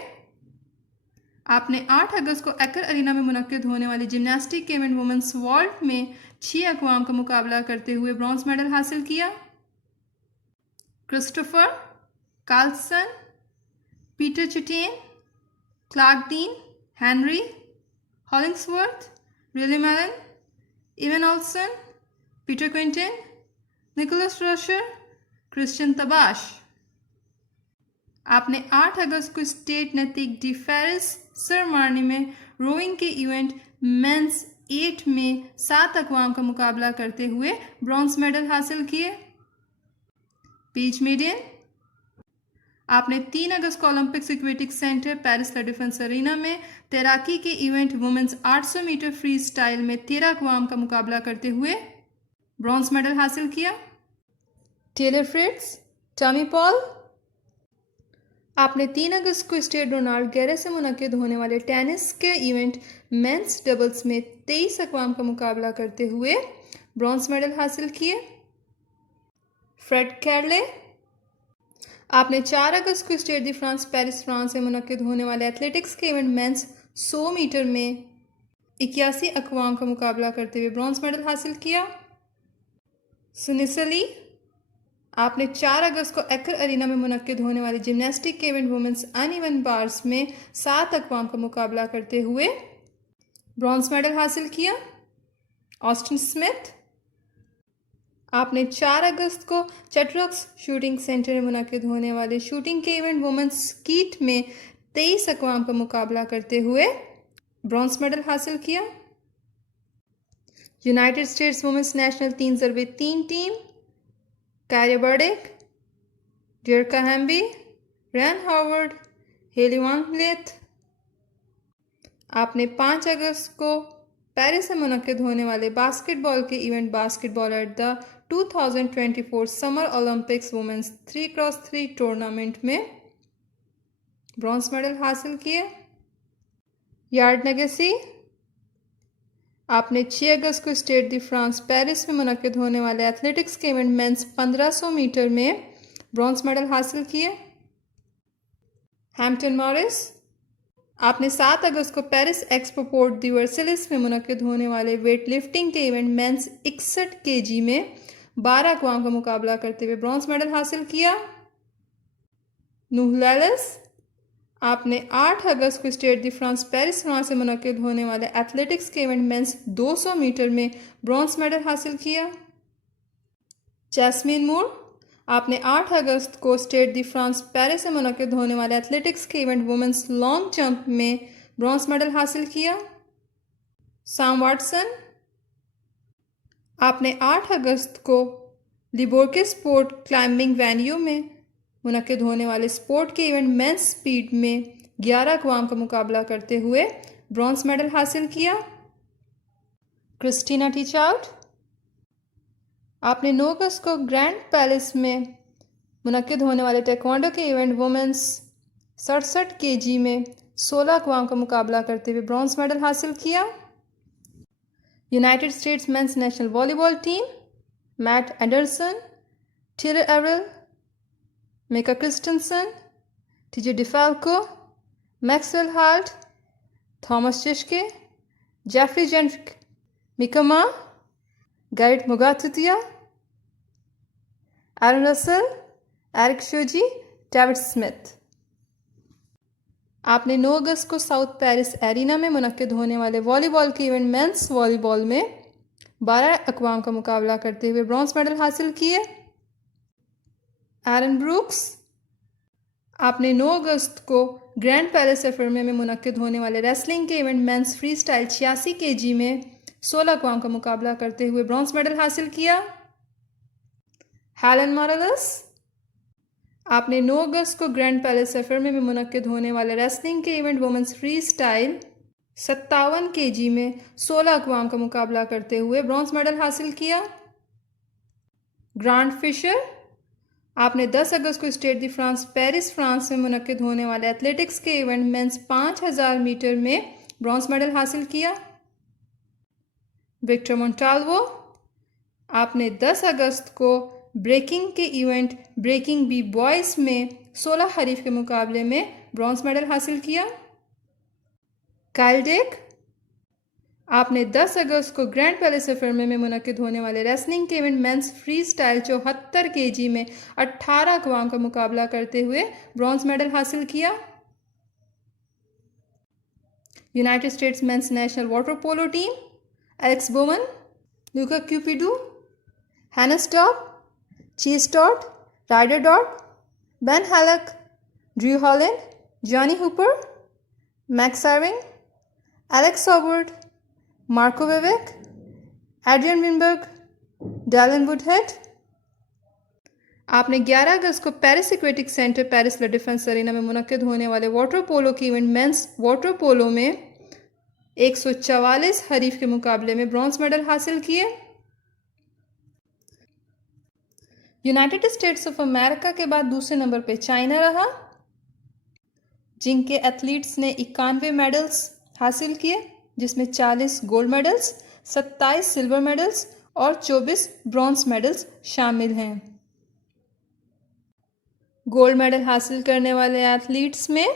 आपने 8 अगस्त को एकर अरीना में मुनक्किद होने वाले जिम्नास्टिक के इवेंट वुमेंस वॉल्ट में 6 अक़वाम का मुकाबला करते हुए ब्रॉन्ज मेडल हासिल किया। Christopher Carlson, Pieter Chatain, Clark Dean, Henry Hollingsworth, Rielly Milne, Evan Olson, Pieter Quinton, Nicholas Rusher, Christian Tabash. आपने 8 अगस्त को Stade Nautique de Vaires sur Marne में रोइंग के इवेंट मेंस 8 में 7 अक़वाम का मुकाबला करते हुए ब्रॉन्ज मेडल हासिल किए। Paige Madden. आपने 3 अगस्त को Olympic Aquatic Centre Paris La Defense Arena में तैराकी के event women's 800 metre freestyle में 13 अक़वाम का मुकाबला करते हुए ब्रॉन्ज मेडल हासिल किया। Taylor Fritz, Tommy Paul. आपने 3 अगस्त को स्टेड रोनाल्ड गैरे से मुनक्किद होने वाले टेनिस के इवेंट मेंस डबल्स में 23 अक़वाम का मुकाबला करते हुए ब्रॉन्ज मेडल हासिल किए। फ्रेड कैरले। आपने 4 अगस्त को Stade de France Paris France में मुनक्किद होने वाले एथलेटिक्स के इवेंट मेंस 100 मीटर में 81 अक़वाम का मुकाबला करते हुए ब्रॉन्ज मेडल हासिल किया। सुनिसली। आपने 4 अगस्त को एकर अरीना में मुनक्किद होने वाले जिम्नास्टिक के इवेंट वुमेंस अनइवन बार्स में 7 अक़वाम का मुकाबला करते हुए ब्रॉन्ज मेडल हासिल किया। Austin Smith. आपने 4 अगस्त को चैटरॉक्स शूटिंग सेंटर में मुनक्किद होने वाले शूटिंग के इवेंट वुमेंस स्कीट में 23 अक़वाम का मुकाबला करते हुए ब्रॉन्ज मेडल हासिल किया। यूनाइटेड स्टेट्स वुमेंस नेशनल 3 ज़रबे 3 team Cierra Burdick, Dearica Hamby, Rhyne Howard, Hailey Van Lith. आपने 5 अगस्त को पेरिस में मुनक्किद होने वाले बास्केटबॉल के event basketball at the 2024 summer Olympics women's 3x3 tournament में ब्रॉन्ज मेडल हासिल किए। यार्ड नेगेसी। आपने 6 अगस्त को स्टेड डी फ्रांस पेरिस में मुनक्किद होने वाले एथलेटिक्स के इवेंट मेंस 1500 मीटर में ब्रॉन्ज मेडल हासिल किए। Hampton Morris. आपने 7 अगस्त को पेरिस एक्सपो पोर्ट दी वर्सेलिस में मुनक्किद होने वाले वेट लिफ्टिंग के इवेंट मेंस 61 kg में 12 अक़वाम का मुकाबला करते हुए ब्रॉन्ज मेडल हासिल किया। नूह लैलिस। आपने 8 अगस्त को Stade de France Paris France से मुनक्किद होने वाले एथलेटिक्स के इवेंट मेंस 200 मीटर में ब्रॉन्ज मेडल हासिल किया। जैस्मीन मूर। आपने 8 अगस्त को स्टेड डी फ्रांस पेरिस से मुनक्किद होने वाले एथलेटिक्स के इवेंट वुमेंस लॉन्ग जंप में ब्रॉन्ज मेडल हासिल किया। Sam Watson. आपने 8 अगस्त को लिबोर्के स्पोर्ट क्लाइंबिंग वेन्यू में मुनक्किद होने वाले स्पोर्ट के इवेंट मेंस स्पीड में 11 अक़वाम का मुकाबला करते हुए ब्रॉन्ज मेडल हासिल किया। क्रिस्टीना टीचाउट। आपने 9 अगस्त को ग्रैंड पैलेस में मुनक्किद होने वाले टेक्वांडो के इवेंट वुमेंस 67 kg में 16 अक़वाम का मुकाबला करते हुए ब्रॉन्ज मेडल हासिल किया। United States men's national volleyball team Matt Anderson, Taylor Averill, Micah Christenson, TJ DeFalco, Maxwell Holt, Thomas Jaeschke, Jeffrey Jendryk Micah Maa, Garrett Muagututia, Aaron Russell, Erik Shoji, David Smith. आपने 9 अगस्त को साउथ पेरिस एरिना में मुनक्किद होने वाले वॉलीबॉल के इवेंट मेंस वॉलीबॉल में 12 अक़वाम का मुकाबला करते हुए ब्रॉन्ज मेडल हासिल किए। एरन ब्रूक्स। आपने 9 अगस्त को ग्रैंड पैलेस एफर्मे में मुनक्किद होने वाले रेसलिंग के event men's freestyle 86 kg में 16 अक़वाम का मुकाबला करते हुए ब्रॉन्ज मेडल हासिल किया। Helen Morales. आपने 9 अगस्त को ग्रैंड पैलेस एफर्मे में मुनक्किद होने वाले रेसलिंग के event women's freestyle 57 kg में 16 अक़वाम का मुकाबला करते हुए ब्रॉन्ज मेडल हासिल किया। Grant Fisher. आपने 10 अगस्त को Stade de France Paris France में मुनक्किद होने वाले एथलेटिक्स के इवेंट मेंस 5000 मीटर में ब्रॉन्ज मेडल हासिल किया। Victor Montalvo. आपने 10 अगस्त को ब्रेकिंग के इवेंट ब्रेकिंग बी बॉयज़ में 16 हरीफ के मुकाबले में ब्रॉन्ज मेडल हासिल किया। Kyle deck. आपने 10 अगस्त को ग्रैंड पैलेस एफर्मे में मुनक्किद होने वाले रेसलिंग के event men's freestyle 74 kg में 18 अक़वाम का मुकाबला करते हुए ब्रॉन्ज मेडल हासिल किया। United States men's national water polo team Alex Bowen, Luca Cupido, Hannes Daube, Chase Dodd, Ryder Dodd, Ben Hallock, Drew Holland, Johnny Hooper, Max Irving, Alex Obert, Marko Vavic, Adrian Weinberg, Dylan Woodhead. आपने 11 अगस्त को Paris Aquatic Centre Paris La Defense Arena में मुनक्किद होने वाले वाटर पोलो के इवेंट मेंस वाटर पोलो में 144 हरीफ के मुकाबले में ब्रॉन्ज मेडल हासिल किए। यूनाइटेड स्टेट्स ऑफ अमेरिका के बाद दूसरे नंबर पे चाइना रहा, जिनके एथलीट्स ने 91 मेडल्स हासिल किए, जिसमें 40 गोल्ड मेडल्स, 27 सिल्वर मेडल्स और 24 ब्रॉन्ज मेडल्स शामिल हैं। गोल्ड मेडल हासिल करने वाले एथलीट्स में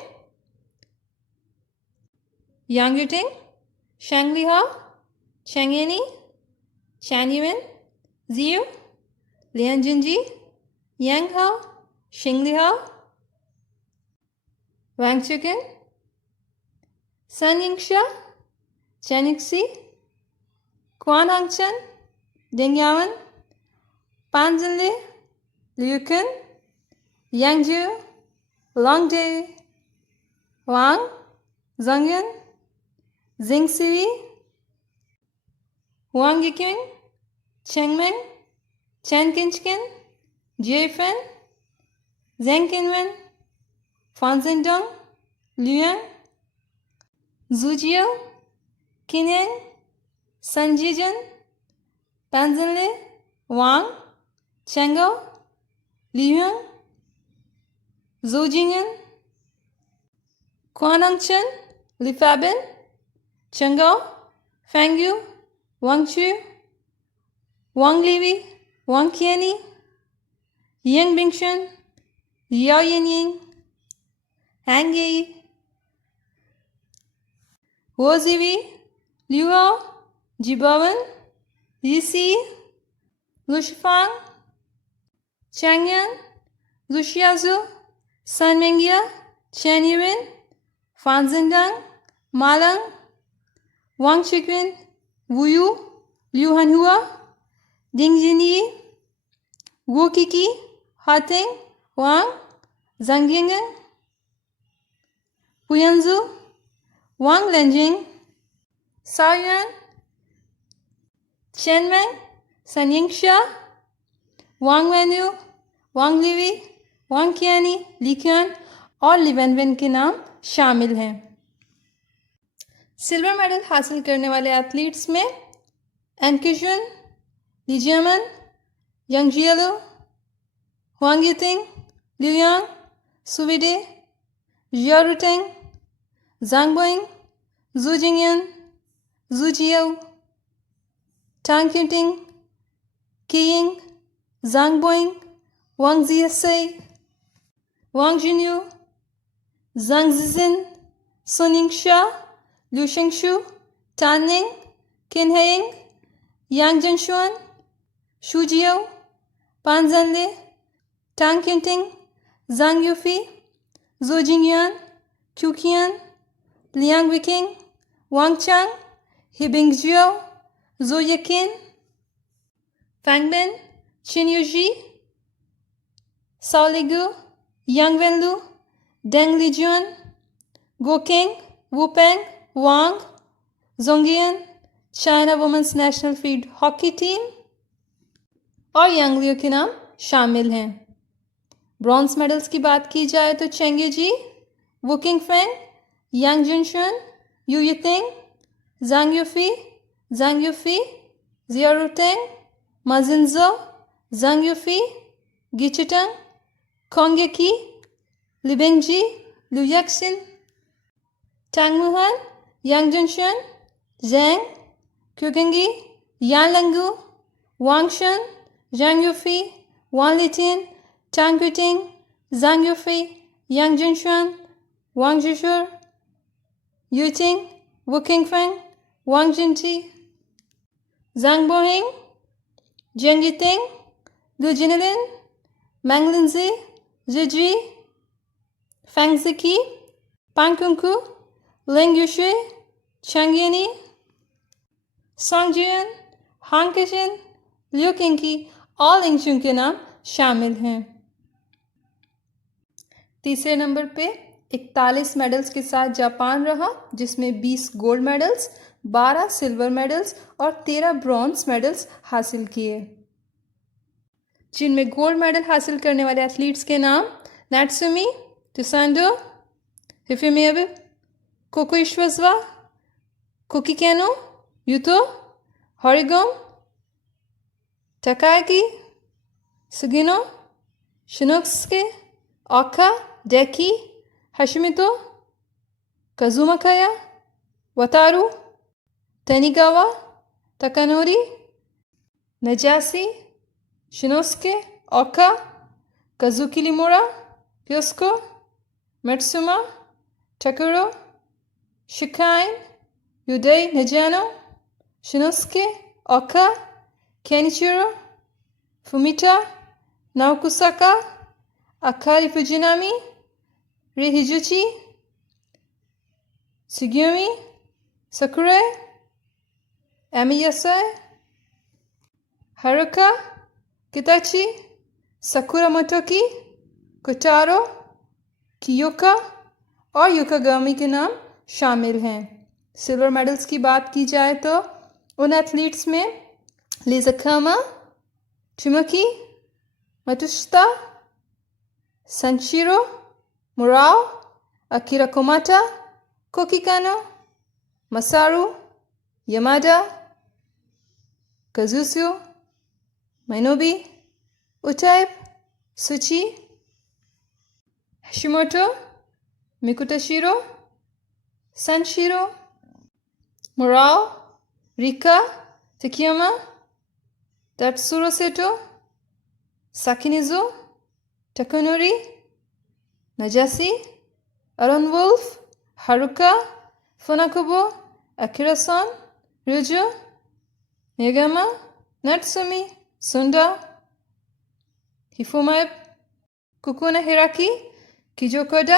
यांग युटिंग, शेंग लिहा, चेंग येनी, चैन युएन, जियो, लियन जिनजी, यांग हाओ, शिंग लिहा, वांग चुकिन, सन यिंगशा, चैन युक्सी, क्वान हांगचन, डिंग यावन, पान जिनले, लिu किन, यांग जू, लॉन्ग डे, वांग, जंगयन, जिंग सिवी, हुआंग यिक्विंग, चेंगमेंग, चैन किंचकिन, जिएफेन, जेंग किनवेन, फान जिंडोंग, लियांग, जुजियो, किनेंग, संजीजन, पैंजिनले, वांग, चेंगो, लियांग, जोजिंगन, क्वानंगचन, लिफाबिन, चेंगो, फेंगयू, वांगचू, वांग लिवी, वांग कियनी, यंग बिंगशन, याओ यिनयिंग, हैंग येई, वो जिवी, लिुआओ, जिबावन, यीसी, लुशफांग, चैंगयन, लुशियाजू, सन मेंगिया, चैन युएन, फान जिंडांग, मालंग, वांग चिक्विन, वुयू, लिu हनहुआ, डिंग जिनयी, वो किकी, हातिंग, वांग, जंगिंगन, पुयंजू, वांग लेंजिंग, सायुआन, चेनमेंग, सनयिंगशा, वांग वेन्यू, वांग लिवी, वांग कियानी, लिक्यान और लिवेनवेन के नाम शामिल हैं। सिल्वर मेडल हासिल करने वाले एथलीट्स में एनकिजुन, लिजियमन, यांग जियालो, हुआंग युतिंग, लियांग, सुविडे, जिया रुटेंग, जांग बोइंग, जू जिंगयन, जू जियो, टांग क्यूटिंग, कीइंग, जांग बोइंग, वांग जियसे, वांग जिन्यू, जांग जिजिन, सुनिंगशा, लिu शेंगशु, टानिंग, किनहेइंग, यांग जंशुआन, शुजियो, पानजनले, टांग क्यूटिंग, Zhang Yufei, Zhou Jingyan, Qiu Qian, Liang Viking, Wang Chang, He Bingjiu, Zhou Yeqin, Fang Bin, Qin Yuji, Sao Ligu, Yang Wenlu, Deng Lijuan, Guo King, Wu Peng, Wang, Zhongyan, China women's national field hockey team और यांग लियो के नाम शामिल हैं। ब्रॉन्ज मेडल्स की बात की जाए तो Cheng Yujie, Wu Qingfeng, Yang Junxuan, Yu Yiting, Zhang Yufei, Jia Ruteng, Ma Jinzhou, Zhang Yufei, Gi Chitang, Kong Yeki, Li Bingji, Liu Yaxin, Tang Muhan, Yang Junshun, Zhang, Qiugengi, Yan Langu, Wang Shun, Zhang Yufei, Wang Litin, Tang Guiting, Zhang Yufei, Yang Junxuan, Wang Zhishur, Yu Ting, Wu Qingfeng, Wang Jinti, Zhang Bohing, Jian Yiting, Liu Jinlin, Mang Linzi, Zhi Jui, Fang Ziki, Pan Kunku, Ling Yushui, Chang Yeni, Song Jian, Han Kishin, Liu Qingqi और लिंगचुन के नाम शामिल हैं। तीसरे नंबर पे 41 मेडल्स के साथ जापान रहा, जिसमें 20 गोल्ड मेडल्स, 12 सिल्वर मेडल्स और 13 ब्रॉन्ज मेडल्स हासिल किए। जिनमें गोल्ड मेडल हासिल करने वाले एथलीट्स के नाम नात्सुमी तुसांडो, हिफुमी अबे, कोको इशिवाजा, कोकी canoe, यूतो, हॉरिगोम, Takagi, Sugino, Shinosuke, Oka, Deki, Hashimoto, Kazuma Kaya, Wataru, Tanigawa, Takanori, Najase, Shinosuke, Oka, Kazuki Limura, Kyosuko, Matsuma, Takuro, Shikain, Yudai Najano, Shinosuke, Oka, Kenichiro, Fumita, Naokusaka, Akari Fujinami, Rei Hijuchi, Sugiyumi, Sakura, Ami Yasai, Haruka, Kitachi, Sakura Motoki, Kotaro, Kiyoka और युकागामी के नाम शामिल हैं। सिल्वर मेडल्स की बात की जाए तो उन एथलीट्स में Lizakama, Chimoki, Matsushita, Sanshiro, Murao, Akira Komata, Koki Kano, Masaru, Yamada, Kazusu, Mainobi, Utaib, Suchi, Hashimoto, Mikutashiro, Sanshiro, Murao, Rika, Takayama, Tatsuro Seto, Sakinizo, Takanori, Najase, Aaron Wolf, Haruka, Funakobo, Akira-san, Ryujo, Megama, Natsumi, Sunda, Hifumi, Kukuna Hiraki, Kijokoda,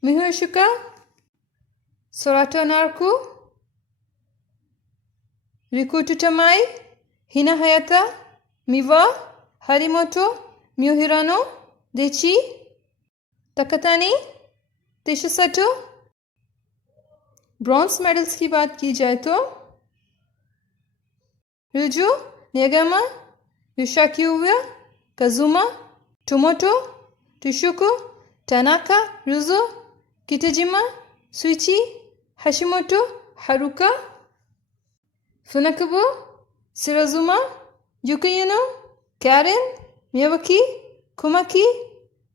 Mihoshika, Sorato Narku, Rikuto Tamai, Hina Hayata, Miwa, Harimoto, Miyohirano, Dechi, Takatani, Teshisato। Bronze medals की बात की जाए तो Ruju, Nagama, Yushakiuya, Kazuma, Tomoto, Tushuko, Tanaka, Rujo, Kitajima, Shuichi, Hashimoto, Haruka, Funakubo, Sirajuma, Yukayuno, Karen, Miyawaki, Kumaki,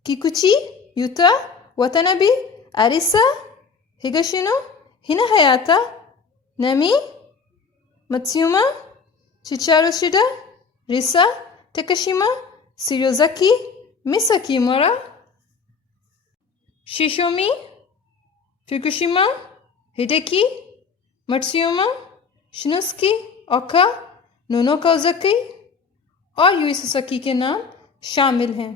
Kikuchi, Yuta, Watanabe, Arisa, Higashino, Hina Hayata, Nami, Matsuma, चिचारो शिदा, रिसा, ताकाशिमा, शिरोजाकी, मिसाकी मोरा, शिशोमी, फुकुशिमा, हिडेकी, मत्सुमा, शिनोसुके, ओका, नोनो काओजाकी और यूई सुजुकी के नाम शामिल हैं।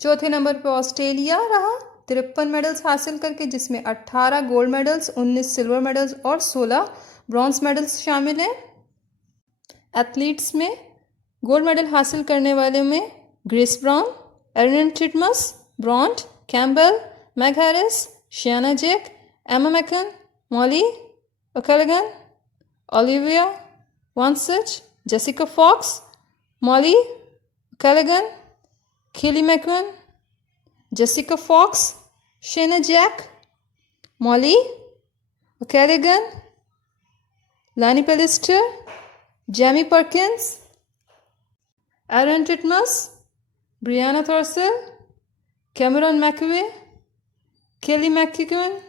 चौथे नंबर पर ऑस्ट्रेलिया रहा 53 मेडल्स हासिल करके, जिसमें 18 गोल्ड मेडल्स, 19 सिल्वर मेडल्स और 16 ब्रॉन्ज मेडल्स शामिल हैं। एथलीट्स में गोल्ड मेडल हासिल करने वाले में Grace Brown, Ariarne Titmus, Bronte, Campbell, Meg Harris, Shayna Jack, Emma McKeon, Mollie O'Callaghan, Olivia Wunsch, Jessica Fox, Mollie O'Callaghan, Kaylee McKeown, Jessica Fox, Shayna Jack, Mollie O'Callaghan, Lani Pallister, Jamie Perkins, Ariarne Titmus, Brianna Throssell, Cameron McEvoy, Kaylee McKeown,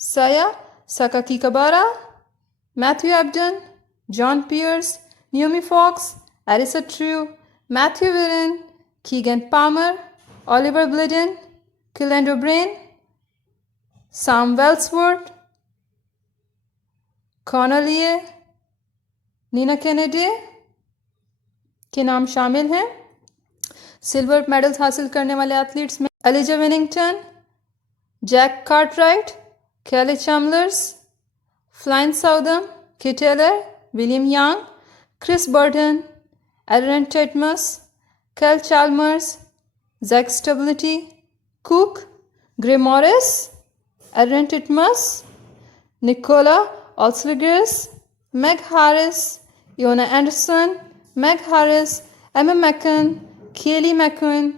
Saya Sakakibara, Matthew Ebden, John Peers, Noemie Fox, Arisa Trew, Matthew Wearn, Keegan Palmer, Oliver Bleddyn, Kilendo Bren, Sam Welsford, कॉनलिए, Neena कैनेडे के नाम शामिल हैं। सिल्वर मेडल्स हासिल करने वाले एथलीट्स में एलिजा विनिंगटन, जैक कार्टराइट, कैले चैमलर्स, फ्लाइन साउदम, के Taylor, William Yang, Chris Burton, Aaron Titmus, Cal Chalmers, Jack stability, Cook, Grey Morris, Aaron Titmus, Nicola Olyslagers, Meg Harris, Jonah Anderson, Meg Harris, Emma McKeon, Kaylee McKeon,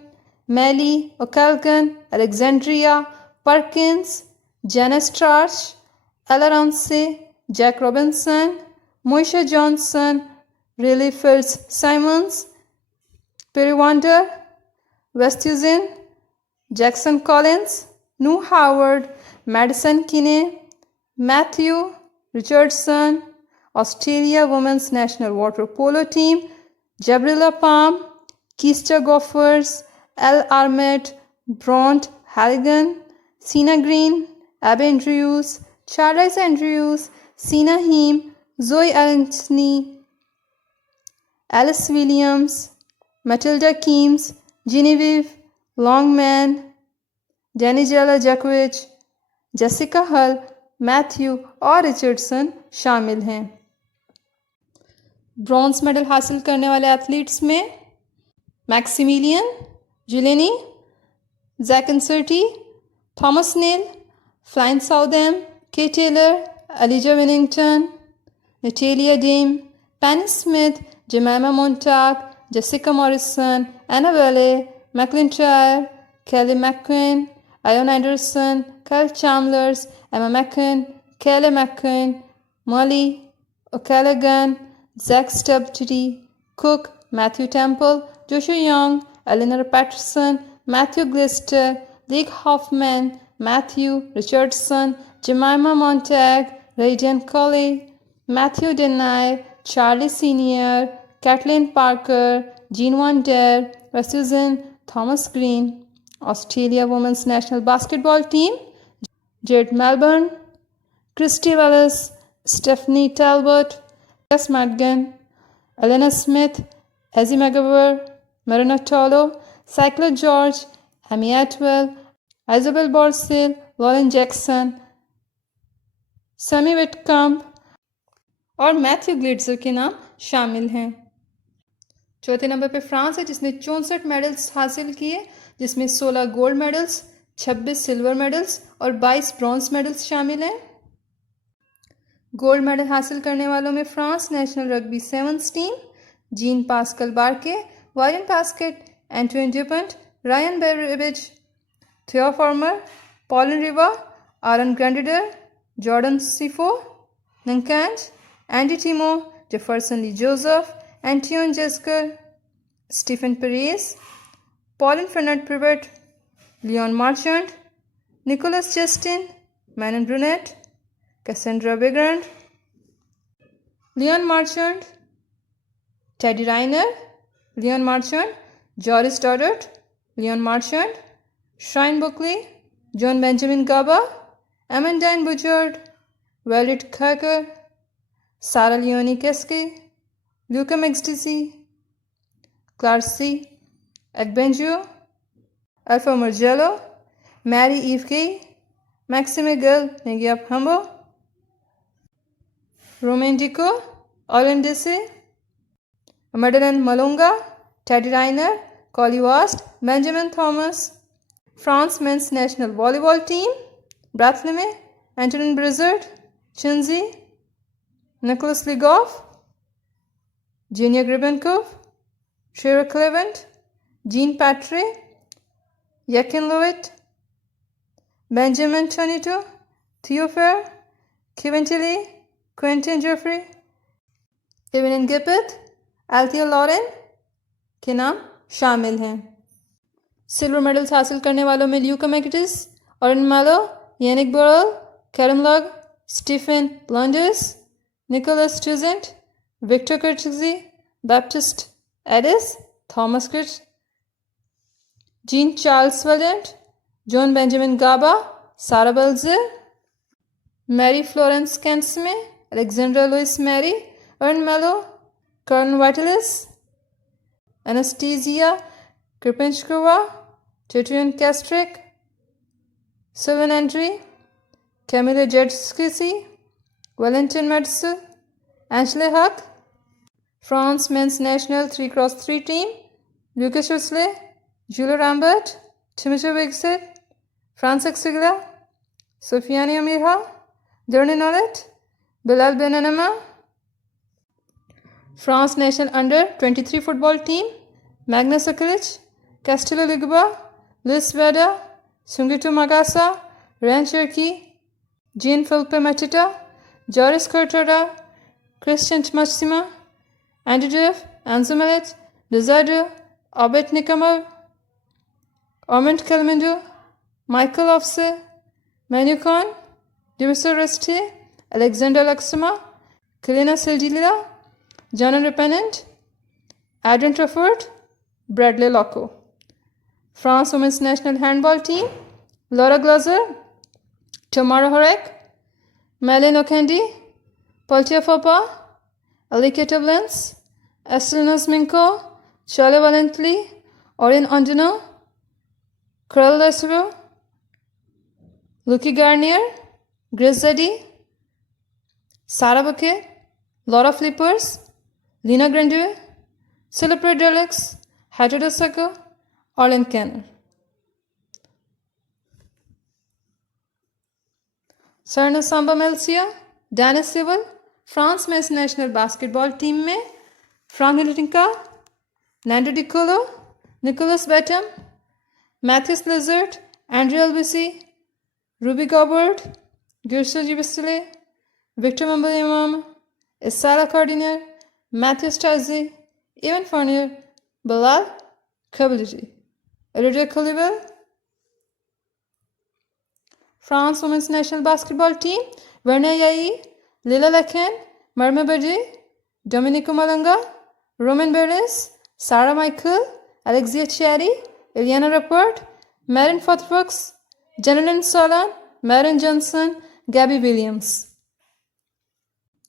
Mollie O'Callaghan, Alexandria Perkins, Jenna Strauch, Ella Ramsay, Jack Robinson, Moesha Johnson, Riley Fields Simmons, Perry Vander, Westhuizen, Jackson Collins, Nu Howard, Madison Keeney, Matthew Richardson, Australia women's national water polo team, Gabriella Palm, Keesja Gofers, Elle आर्मेट, ब्रॉन्ट Halligan, Sienna Green, Abby Andrews, Charles Andrews, Sienna Hearn, Zoe Arancini, Alice Williams, Matilda Kearns, Genevieve, Longman, Danijela Jakovich, Jessica Hall, Matthew और रिचर्डसन शामिल हैं। ब्रॉन्ज मेडल हासिल करने वाले एथलीट्स में Maximillian Julian, Jack Incerti, Thomas Neill, Flynn Southam, के Taylor, Elijah Winnington, Natalia Dame, Penny Smith, Jemima Montag, Jessica Morrison, Anna Velle, McIntyre, कैली मैकक्विन, आयोन एंडरसन, कैल चैमलर्स, Emma McKeon, Kaylee McKeown, Mollie O'Callaghan, Jack stability, Cook, Matthew Temple, Joshua Yong, Elinora Patterson, Matthew Glister, Leigh Hoffman, Matthew Richardson, Jemima Montag, Radian Cawley, Matthew Denny, Charlie Senior, Caitlin Parker, Jean Vander, Westhuizen, Thomas Green. Australia women's national basketball team Jade Melbourne, Kristy Wallace, Stephanie Talbot, Tess Madgen, Alanna Smith, Ezi Magbegor, Marianna Tolo, Cayla George, Amy Atwell, Isobel Borlase, Lauren Jackson, Sami Whitcomb और मैथ्यू ग्लिट्जर के नाम शामिल हैं। चौथे नंबर पर फ्रांस है, जिसने 64 मेडल्स हासिल किए, जिसमें 16 गोल्ड मेडल्स, 26 सिल्वर मेडल्स और 22 ब्रॉन्ज मेडल्स शामिल हैं। गोल्ड मेडल हासिल करने वालों में France national rugby sevens team, Jean Pascal Barraque, वायरन पास्केट, एंटोइन ड्यूपंट, रायन बेरेबिज, Theo Forner, Pauline Riva, Aaron Grandidier, Jordan Sepho, Nkanang, Andy Timo, Jefferson Lee Joseph, Antoine Zeghdar, Stephen Parez, Paulin Fernand Privet, Leon Marchand, Nicolas Justin, Manon Brunet, Cassandre Begrand, Leon Marchand, Teddy Riner, Leon Marchand, Joris डॉडर्ट, Leon Marchand, Shirine Boukli, Joan Benjamin Gaba, Amandine Buchard, वेलिट खैकर, सारा लियोनी केस्के, लूका मैक्सटीसी, क्लार्सी, एगबेंजियो, Alpha Margello, Marie-Eve Key, Maxime Negiaphambo, Romain Dico, Olin Disse, Madeleine Malunga, Teddy Reiner, Collie Wast, Benjamin Thomas, France men's national volleyball team, Brathwaite, Antonin Blizzard, Chinzy, Nicholas Ligoff, Genia Gribenkov, Shira Clevant, Jean Patre, Yakin Lewitt, Benjamin Tonito, Theo Fair, Kevin Tilly, Quentin Jeffrey, Evelyn Gippet, Althea Lauren के नाम शामिल हैं। सिल्वर मेडल्स हासिल करने वालों में ल्यूका मैकिटिस, ऑरेन मैलो, यानिक बोरल, कैरम लॉग, स्टीफन लॉन्डर्स, निकोलस टूजेंट, विक्टर कर्टजी, बैप्टिस्ट एडिस, थॉमस क्रिट, Jean Charles Valladont, Joan Benjamin Gaba, Sarah बल्जर, मैरी फ्लोरेंस कैंसमे, अलेक्जेंड्रा लुइस मैरी, अर्न मेलो, कर्न वाइटलिस, Anastasia Kripinskova, Tituan Kastrick, Sylvan Andre, Camilla Jedskisi, Valentin Medsel, Ashley Huck, France men's national 3x3 team, Lucas Huxley, Julia Rambert, Timothy Wigset, Francis Sigla, Sofiane Amirha, Derni Nollet, Bilal Benanama, France national under-23 football team, Magnus Akilic, Castillo Ligba, Luis Veda, Sungito Magasa, Ryan Cherky, Jean-Philippe Matita, Joris Curtada, Christian Tmatsima, Andrew Anzo Millet, Desiree, Obet Nikamov, Ormond Kalmendo, Michael Ofse, Manucon, Dimitri Resti, Alexander Laxama, Kalina Sildila, John Repenant, Adrian Trafford, Bradley Locco. France women's national handball team, Laura Glazer, Tamara Horek, Malin Okendi, Poltia Fopa, Alika Tublens, Estelinos Minko, Charlie Valently, Orin Ondino, Carl Lesero, Lucky Garnier, Grace Zeddy, Sarah Bucket, Laura Flippers, Lina Grandeur, Celebrate Deluxe, Hato de Sacco, Orlin Kenner. Sarna Samba Melsia, Dennis Civil, France men's national basketball team में Frank Litinka, Nando Di Colo, Nicholas Bettam, Matthias Lizard, Andrea Albisi, Ruby Gobert, Girsa Gibisile, Victor Mambayamam, Isara Cardiner, Matthew Stazzi, Evan Fournier, Bilal Kability, Lydia Colibel, France women's national basketball team, Verna Yai, Lila Laken, Marma Baji, Domenico Malanga, Roman Beres, Sarah Michael, Alexia Cherry, Iliana Rapport, Marin Fothbrooks, Jenilyn Solan, Marin Johnson, Gabby Williams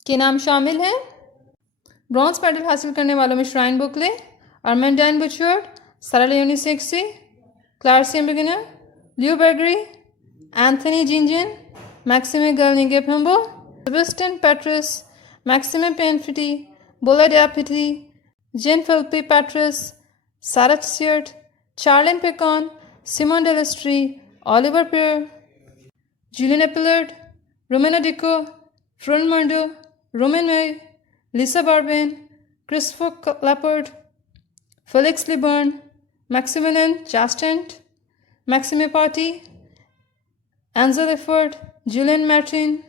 के नाम शामिल हैं। ब्रॉन्ज मेडल हासिल करने वालों में Shirine Boukli, Amandine Buchard, Sarah Leonie Cysique, क्लार्सियम बिगिनर, Leo Bergere, Anthony Jeanjean, Maxime गर्निगेफेम्बो, सेबेस्टियन पेट्रस, मैक्सिमे पेनफिटी, बोला डेपिटी, जेन फिल्पी पेट्रस, सारा सियर्ट, चार्लिन पेकॉन, सिमोन डेलिस्ट्री, ऑलिवर पेयर, जूलियन एपिलर्ड, रोमेनो डिको, फ्रन मर्डो, Roman May, Lisa Barbin, Christopher Leopard, Felix Liburn, Maximilian Chastent, Maxime Party, Ansel Efford, Julian Martin,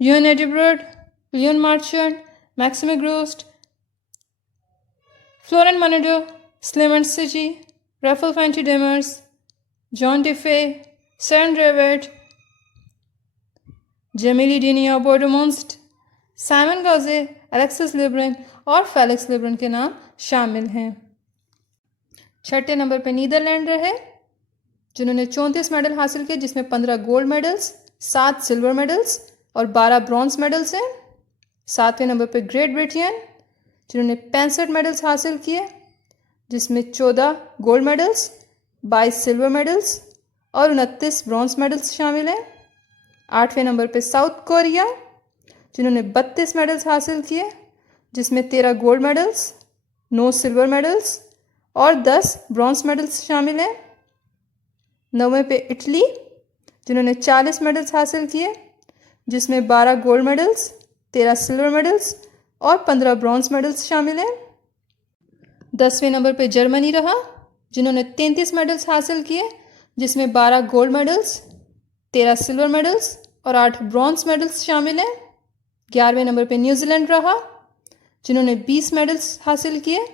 Ewan Edibird, Leon Marchand, Maxime Grost, Florent Manado, Slimane Sigi, Rafael Fanti Demers, John DeFay, Saren Revert, Jamili Dinia Bordemonst, Simon Gauzy, Alexis Lebrun और फेलिक्स लिब्रन के नाम शामिल हैं। छठे नंबर पर नीदरलैंड रहे जिन्होंने 34 मेडल हासिल किए, जिसमें 15 गोल्ड मेडल्स, 7 सिल्वर मेडल्स और 12 ब्रॉन्ज मेडल्स हैं। सातवें नंबर पर ग्रेट ब्रिटेन जिन्होंने 65 मेडल्स हासिल किए, जिसमें 14 गोल्ड मेडल्स, 22 सिल्वर मेडल्स और 29 ब्रॉन्ज मेडल्स शामिल हैं। 8वें नंबर पे साउथ कोरिया, जिन्होंने 32 मेडल्स हासिल किए, जिसमें 13 गोल्ड मेडल्स, 9 सिल्वर मेडल्स और 10 ब्रॉन्ज मेडल्स शामिल हैं। 9वें पे इटली, जिन्होंने 40 मेडल्स हासिल किए, जिसमें 12 गोल्ड मेडल्स, 13 सिल्वर मेडल्स और 15 ब्रॉन्ज मेडल्स शामिल हैं। 10वें नंबर पे जर्मनी रहा, जिन्होंने 33 मेडल्स हासिल किए, जिसमें 12 गोल्ड मेडल्स, 13 सिल्वर मेडल्स और 8 ब्रॉन्ज मेडल्स शामिल हैं। 11वें नंबर पे न्यूजीलैंड रहा, जिन्होंने 20 मेडल्स हासिल किए,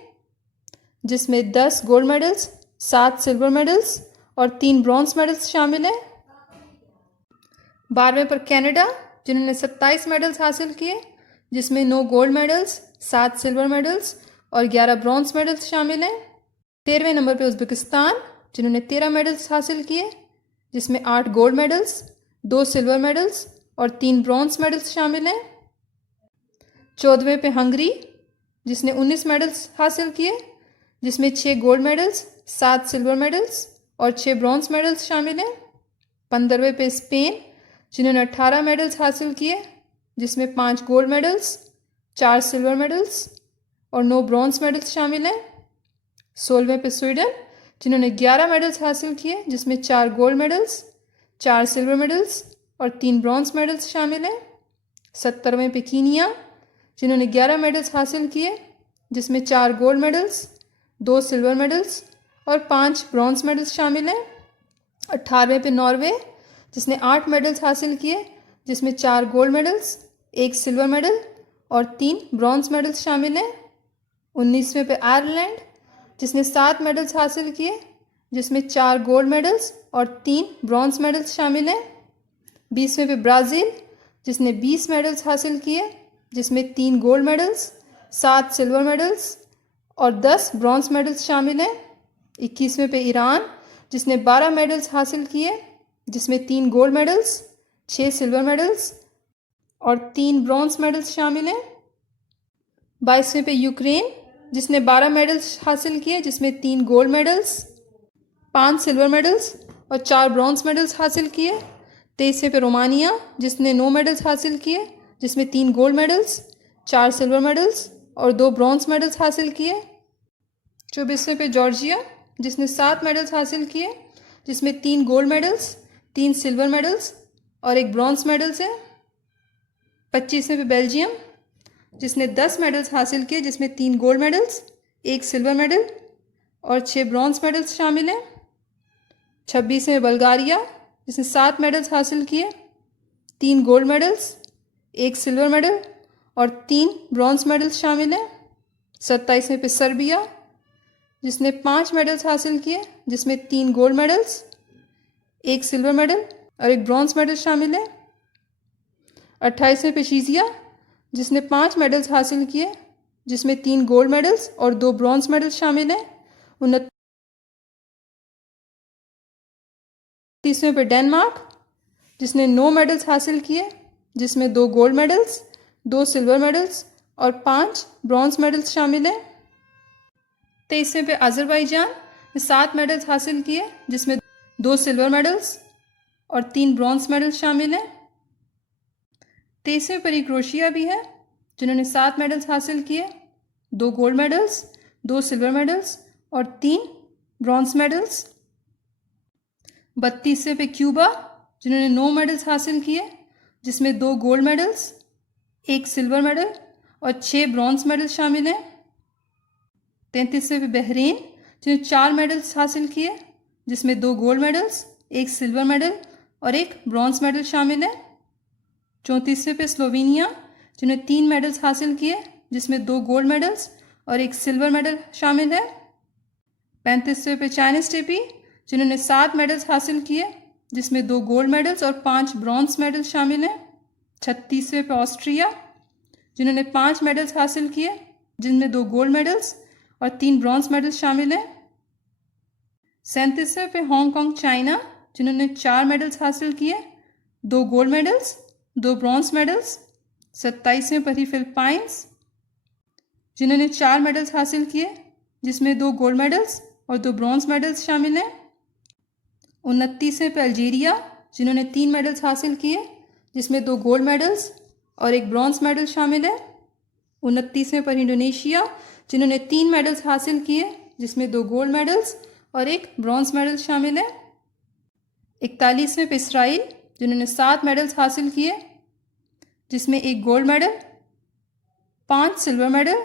जिसमें 10 गोल्ड मेडल्स, 7 सिल्वर मेडल्स और 3 ब्रॉन्ज मेडल्स शामिल हैं। 12वें पर कनाडा, जिन्होंने 27 मेडल्स हासिल किए, जिसमें 9 गोल्ड मेडल्स, 7 सिल्वर मेडल्स और 11 ब्रॉन्ज मेडल्स शामिल हैं। 13वें नंबर पे उज़्बेकिस्तान, जिन्होंने 13 मेडल्स हासिल किए, जिसमें 8 गोल्ड मेडल्स, 2 सिल्वर मेडल्स और 3 ब्रॉन्ज मेडल्स शामिल हैं। 14वें पे हंगरी, जिसने 19 मेडल्स हासिल किए, जिसमें 6 गोल्ड मेडल्स, 7 सिल्वर मेडल्स और 6 ब्रॉन्ज मेडल्स शामिल हैं। 15वें पे स्पेन, जिन्होंने 18 मेडल्स हासिल किए, जिसमें 5 गोल्ड मेडल्स, 4 सिल्वर मेडल्स और 9 ब्रॉन्ज मेडल्स शामिल हैं। 16वें पे स्वीडन, जिन्होंने 11 मेडल्स हासिल किए, जिसमें 4 गोल्ड मेडल्स, 4 सिल्वर मेडल्स और 3 ब्रॉन्ज मेडल्स शामिल हैं। 17वें पे कीनिया, जिन्होंने 11 मेडल्स हासिल किए, जिसमें 4 गोल्ड मेडल्स, 2 सिल्वर मेडल्स और 5 ब्रॉन्ज मेडल्स शामिल हैं। 18वें पे नॉर्वे, जिसने 8 मेडल्स हासिल किए, जिसमें 4 गोल्ड मेडल्स, 1 सिल्वर मेडल और 3 ब्रॉन्ज मेडल्स शामिल हैं। 19वें पे आयरलैंड, जिसने 7 मेडल्स हासिल किए, जिसमें 4 गोल्ड मेडल्स और 3 ब्रॉन्ज मेडल्स शामिल हैं। 20वें पे ब्राज़ील, जिसने 20 मेडल्स हासिल किए, जिसमें 3 गोल्ड मेडल्स, 7 सिल्वर मेडल्स और 10 ब्रॉन्ज मेडल्स शामिल हैं। 21वें पे ईरान, जिसने 12 मेडल्स हासिल किए, जिसमें 3 गोल्ड मेडल्स, 6 सिल्वर मेडल्स और 3 ब्रॉन्ज मेडल्स शामिल हैं। 22वें पे यूक्रेन, जिसने 12 मेडल्स हासिल किए, जिसमें 3 गोल्ड मेडल्स, 5 सिल्वर मेडल्स और 4 ब्रॉन्ज मेडल्स हासिल किए। 23वें पे रोमानिया, जिसने 9 मेडल्स हासिल किए, जिसमें 3 गोल्ड मेडल्स, 4 सिल्वर मेडल्स और 2 ब्रॉन्ज मेडल्स हासिल किए। 24वें पे जॉर्जिया, जिसने 7 मेडल्स हासिल किए, जिसमें 3 गोल्ड मेडल्स, 3 सिल्वर मेडल्स और 1 ब्रॉन्ज मेडल्स है। 25वें पे बेल्जियम, जिसने 10 मेडल्स हासिल किए, जिसमें 3 गोल्ड मेडल्स, 1 सिल्वर मेडल और 6 ब्रॉन्ज मेडल्स शामिल हैं। 26वें बल्गारिया, जिसने 7 मेडल्स हासिल किए, 3 गोल्ड मेडल्स, 1 सिल्वर मेडल और 3 ब्रॉन्ज मेडल्स शामिल हैं। 27वें पे सर्बिया, जिसने 5 मेडल्स हासिल किए, जिसमें 3 गोल्ड मेडल्स, 1 सिल्वर मेडल और 1 ब्रॉन्ज मेडल शामिल है। 28वें पे शीजिया, जिसने 5 मेडल्स हासिल किए, जिसमें 3 गोल्ड मेडल्स और 2 ब्रॉन्ज मेडल शामिल हैं। 29वें पे डेनमार्क, जिसने 9 मेडल्स हासिल किए, जिसमें 2 गोल्ड मेडल्स, 2 सिल्वर मेडल्स और 5 ब्रॉन्ज मेडल्स शामिल हैं। 23वें पे अज़रबैजान ने 7 मेडल्स हासिल किए, जिसमें 2 सिल्वर मेडल्स और 3 ब्रॉन्ज मेडल शामिल हैं। 23वें पर क्रोएशिया भी है, जिन्होंने 7 मेडल्स हासिल किए, 2 गोल्ड मेडल्स, 2 सिल्वर मेडल्स और 3 ब्रॉन्ज मेडल्स। 32वें पे क्यूबा, जिन्होंने 9 मेडल्स हासिल किए, जिसमें 2 गोल्ड मेडल्स, 1 सिल्वर मेडल और 6 ब्रॉन्ज मेडल शामिल हैं। 33वें पे बहरीन, जिन्होंने 4 मेडल्स हासिल किए, जिसमें 2 गोल्ड मेडल्स, 1 सिल्वर मेडल और 1 ब्रॉन्ज मेडल शामिल है। 34वें पे स्लोवेनिया, जिन्होंने 3 मेडल्स हासिल किए, जिसमें 2 गोल्ड मेडल्स और 1 सिल्वर मेडल शामिल है। 35वें पे चाइनीज टेपी, जिन्होंने 7 मेडल्स हासिल किए, जिसमें 2 गोल्ड मेडल्स और 5 ब्रॉन्ज मेडल शामिल हैं। 36वें पे ऑस्ट्रिया, जिन्होंने 5 मेडल्स हासिल किए, जिनमें 2 गोल्ड मेडल्स और 3 ब्रॉन्ज मेडल शामिल हैं। 37वें पे हांगकांग चाइना, जिन्होंने 4 मेडल्स हासिल किए, 2 गोल्ड मेडल्स, 2 ब्रॉन्ज मेडल्स। 27वें पर ही फिलिपाइंस, जिन्होंने 4 मेडल्स हासिल किए, जिसमें 2 गोल्ड मेडल्स और 2 ब्रॉन्ज मेडल्स शामिल हैं। 29वें पे अल्जीरिया जिन्होंने 3 मेडल्स हासिल किए, जिसमें 2 गोल्ड मेडल्स और 1 ब्रॉन्ज मेडल शामिल है। 29वें पर इंडोनेशिया जिन्होंने 3 मेडल्स हासिल किए, जिसमें 2 गोल्ड मेडल्स और 1 ब्रॉन्ज मेडल शामिल है। 41वें पे इसराइल जिन्होंने 7 मेडल्स हासिल किए, जिसमें 1 गोल्ड मेडल, 5 सिल्वर मेडल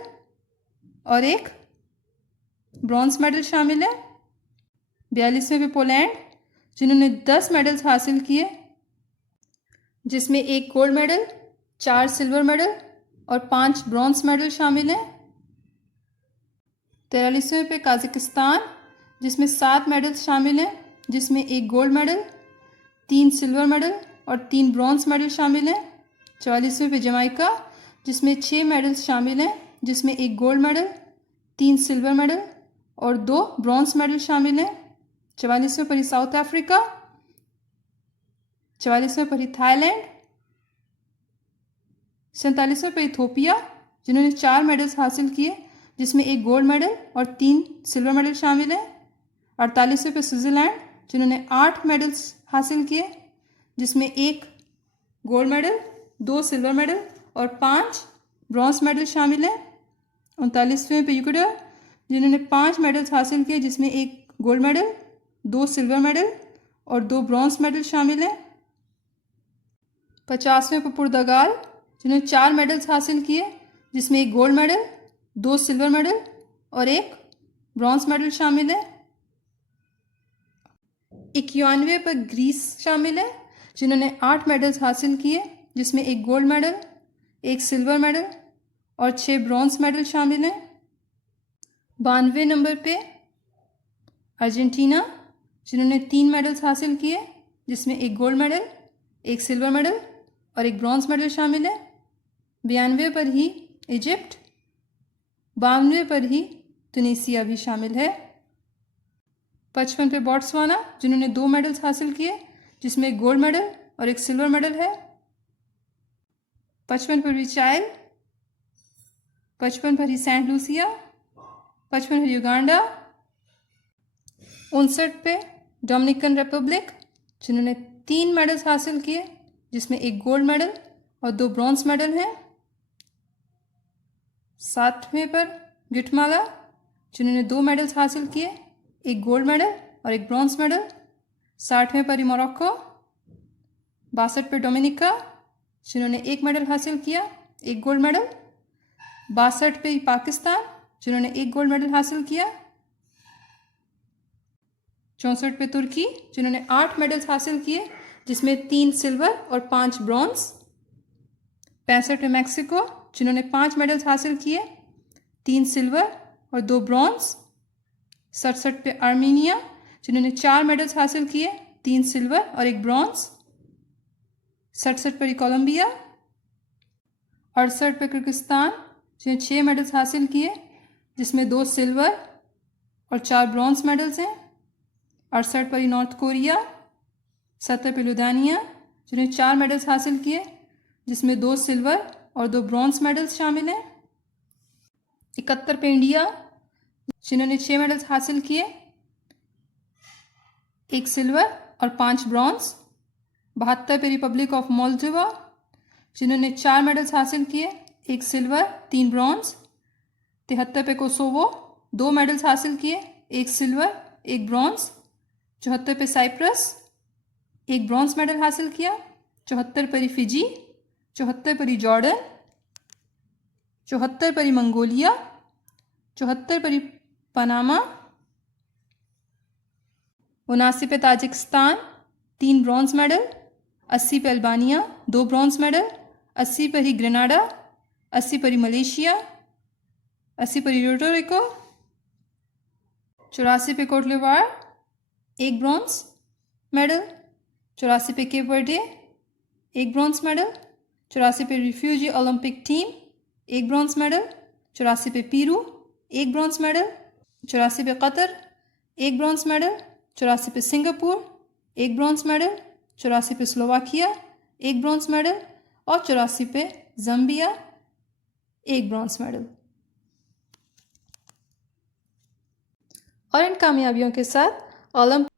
और 1 ब्रॉन्ज मेडल शामिल है। 42वें पे पोलैंड जिन्होंने 10 मेडल्स हासिल किए, जिसमें 1 गोल्ड मेडल, 4 सिल्वर मेडल और 5 ब्रॉन्ज मेडल शामिल हैं। 43वें पे कजाकिस्तान जिसमें 7 मेडल्स शामिल हैं, जिसमें 1 गोल्ड मेडल, 3 सिल्वर मेडल और 3 ब्रॉन्ज मेडल शामिल हैं। 44वें पे जमाइका जिसमें 6 मेडल्स शामिल हैं, जिसमें 1 गोल्ड मेडल, 3 सिल्वर मेडल और 2 ब्रॉन्ज मेडल शामिल हैं। 44वें पर साउथ अफ्रीका, 44वें पर थाईलैंड, 47वें पर इथोपिया जिन्होंने 4 मेडल्स हासिल किए, जिसमें 1 गोल्ड मेडल और 3 सिल्वर मेडल शामिल हैं। 48वें पे स्विट्ज़रलैंड जिन्होंने 8 मेडल्स हासिल किए, जिसमें 1 गोल्ड मेडल, 2 सिल्वर मेडल और 5 ब्रॉन्ज मेडल शामिल हैं। 39वें पे इक्वाडोर जिन्होंने 5 मेडल्स हासिल किए, जिसमें 1 गोल्ड मेडल, 2 सिल्वर मेडल और 2 ब्रॉन्ज मेडल शामिल हैं। 50वें पे पुर्तगाल जिन्होंने 4 मेडल्स हासिल किए, जिसमें 1 गोल्ड मेडल, 2 सिल्वर मेडल और 1 ब्रॉन्ज मेडल शामिल है। 91वें पर ग्रीस शामिल है जिन्होंने 8 मेडल्स हासिल किए, जिसमें 1 गोल्ड मेडल, 1 सिल्वर मेडल और 6 ब्रॉन्ज मेडल शामिल हैं। 92वें नंबर पे अर्जेंटीना जिन्होंने 3 मेडल्स हासिल किए, जिसमें 1 गोल्ड मेडल, 1 सिल्वर मेडल और 1 ब्रॉन्ज मेडल शामिल है। 92वें पर ही इजिप्ट, 92वें पर ही तुनीसिया भी शामिल है। 55 पे बोट्सवाना जिन्होंने 2 मेडल्स हासिल किए, जिसमें 1 गोल्ड मेडल और 1 सिल्वर मेडल है। 55 पर भी चाइल, 55 पर ही सेंट लूसिया, 55 पर युगांडा। 59 पे डोमिनिकन रिपब्लिक जिन्होंने 3 मेडल्स हासिल किए, जिसमें 1 गोल्ड मेडल और 2 ब्रॉन्ज मेडल हैं। 60वें पर गिटमाला जिन्होंने 2 मेडल्स हासिल किए, 1 गोल्ड मेडल और 1 ब्रॉन्ज मेडल। 60वें पर मोरक्को। 62 पे डोमिनिका जिन्होंने 1 मेडल हासिल किया, 1 गोल्ड मेडल। 62 पे पाकिस्तान जिन्होंने 1 गोल्ड मेडल हासिल किया। 64 पे तुर्की जिन्होंने 8 मेडल्स हासिल किए, जिसमें 3 सिल्वर और 5 ब्रॉन्ज। 65 पे मैक्सिको जिन्होंने 5 मेडल्स हासिल किए, 3 सिल्वर और 2 ब्रॉन्ज। 67 पे आर्मीनिया जिन्होंने 4 मेडल्स हासिल किए, 3 सिल्वर और 1 ब्रॉन्ज। 67 पर कोलंबिया। 68 पे किर्गिस्तान जिन्हें 6 मेडल्स हासिल किए, जिसमें 2 सिल्वर और 4 ब्रॉन्ज मेडल्स हैं। 68 पर नॉर्थ कोरिया। 70 पे लुधानिया जिन्हें 4 मेडल्स हासिल किए, जिसमें 2 सिल्वर और 2 ब्रॉन्ज मेडल्स शामिल हैं। 71 पे इंडिया जिन्होंने 6 मेडल्स हासिल किए, 1 सिल्वर और 5 ब्रॉन्ज। 72 पे रिपब्लिक ऑफ मोल्डोवा जिन्होंने 4 मेडल्स हासिल किए, 1 सिल्वर, 3 ब्रॉन्ज। 73 पे कोसोवो 2 मेडल्स हासिल किए, 1 सिल्वर, 1 ब्रॉन्ज। 74 पे साइप्रस 1 ब्रॉन्ज मेडल हासिल किया। 74 पर फिजी, 74 पर जॉर्डन, 74 पर मंगोलिया, 74 पर पनामा। 79 पे ताजिकिस्तान 3 ब्रॉन्ज मेडल। 80 पे अल्बानिया 2 ब्रॉन्ज मेडल। 80 पर ही ग्रेनाडा, 80 पर ही मलेशिया, 80 पर प्यूर्टो रिको। 84 पे कोट डिवोर 1 ब्रॉन्ज मेडल। 84 पे केप वर्डे 1 ब्रॉन्ज मेडल। 84 पे refugee Olympic team 1 bronze medal. 84 पे पेरू 1 ब्रॉन्ज मेडल। 84 पे कतर 1 ब्रॉन्ज मेडल। 84 पे सिंगापुर 1 ब्रॉन्ज मेडल। 84 पे स्लोवाकिया 1 ब्रॉन्ज मेडल और 84 पे जम्बिया 1 ब्रॉन्ज मेडल। और इन कामयाबियों के साथ ओलंपिक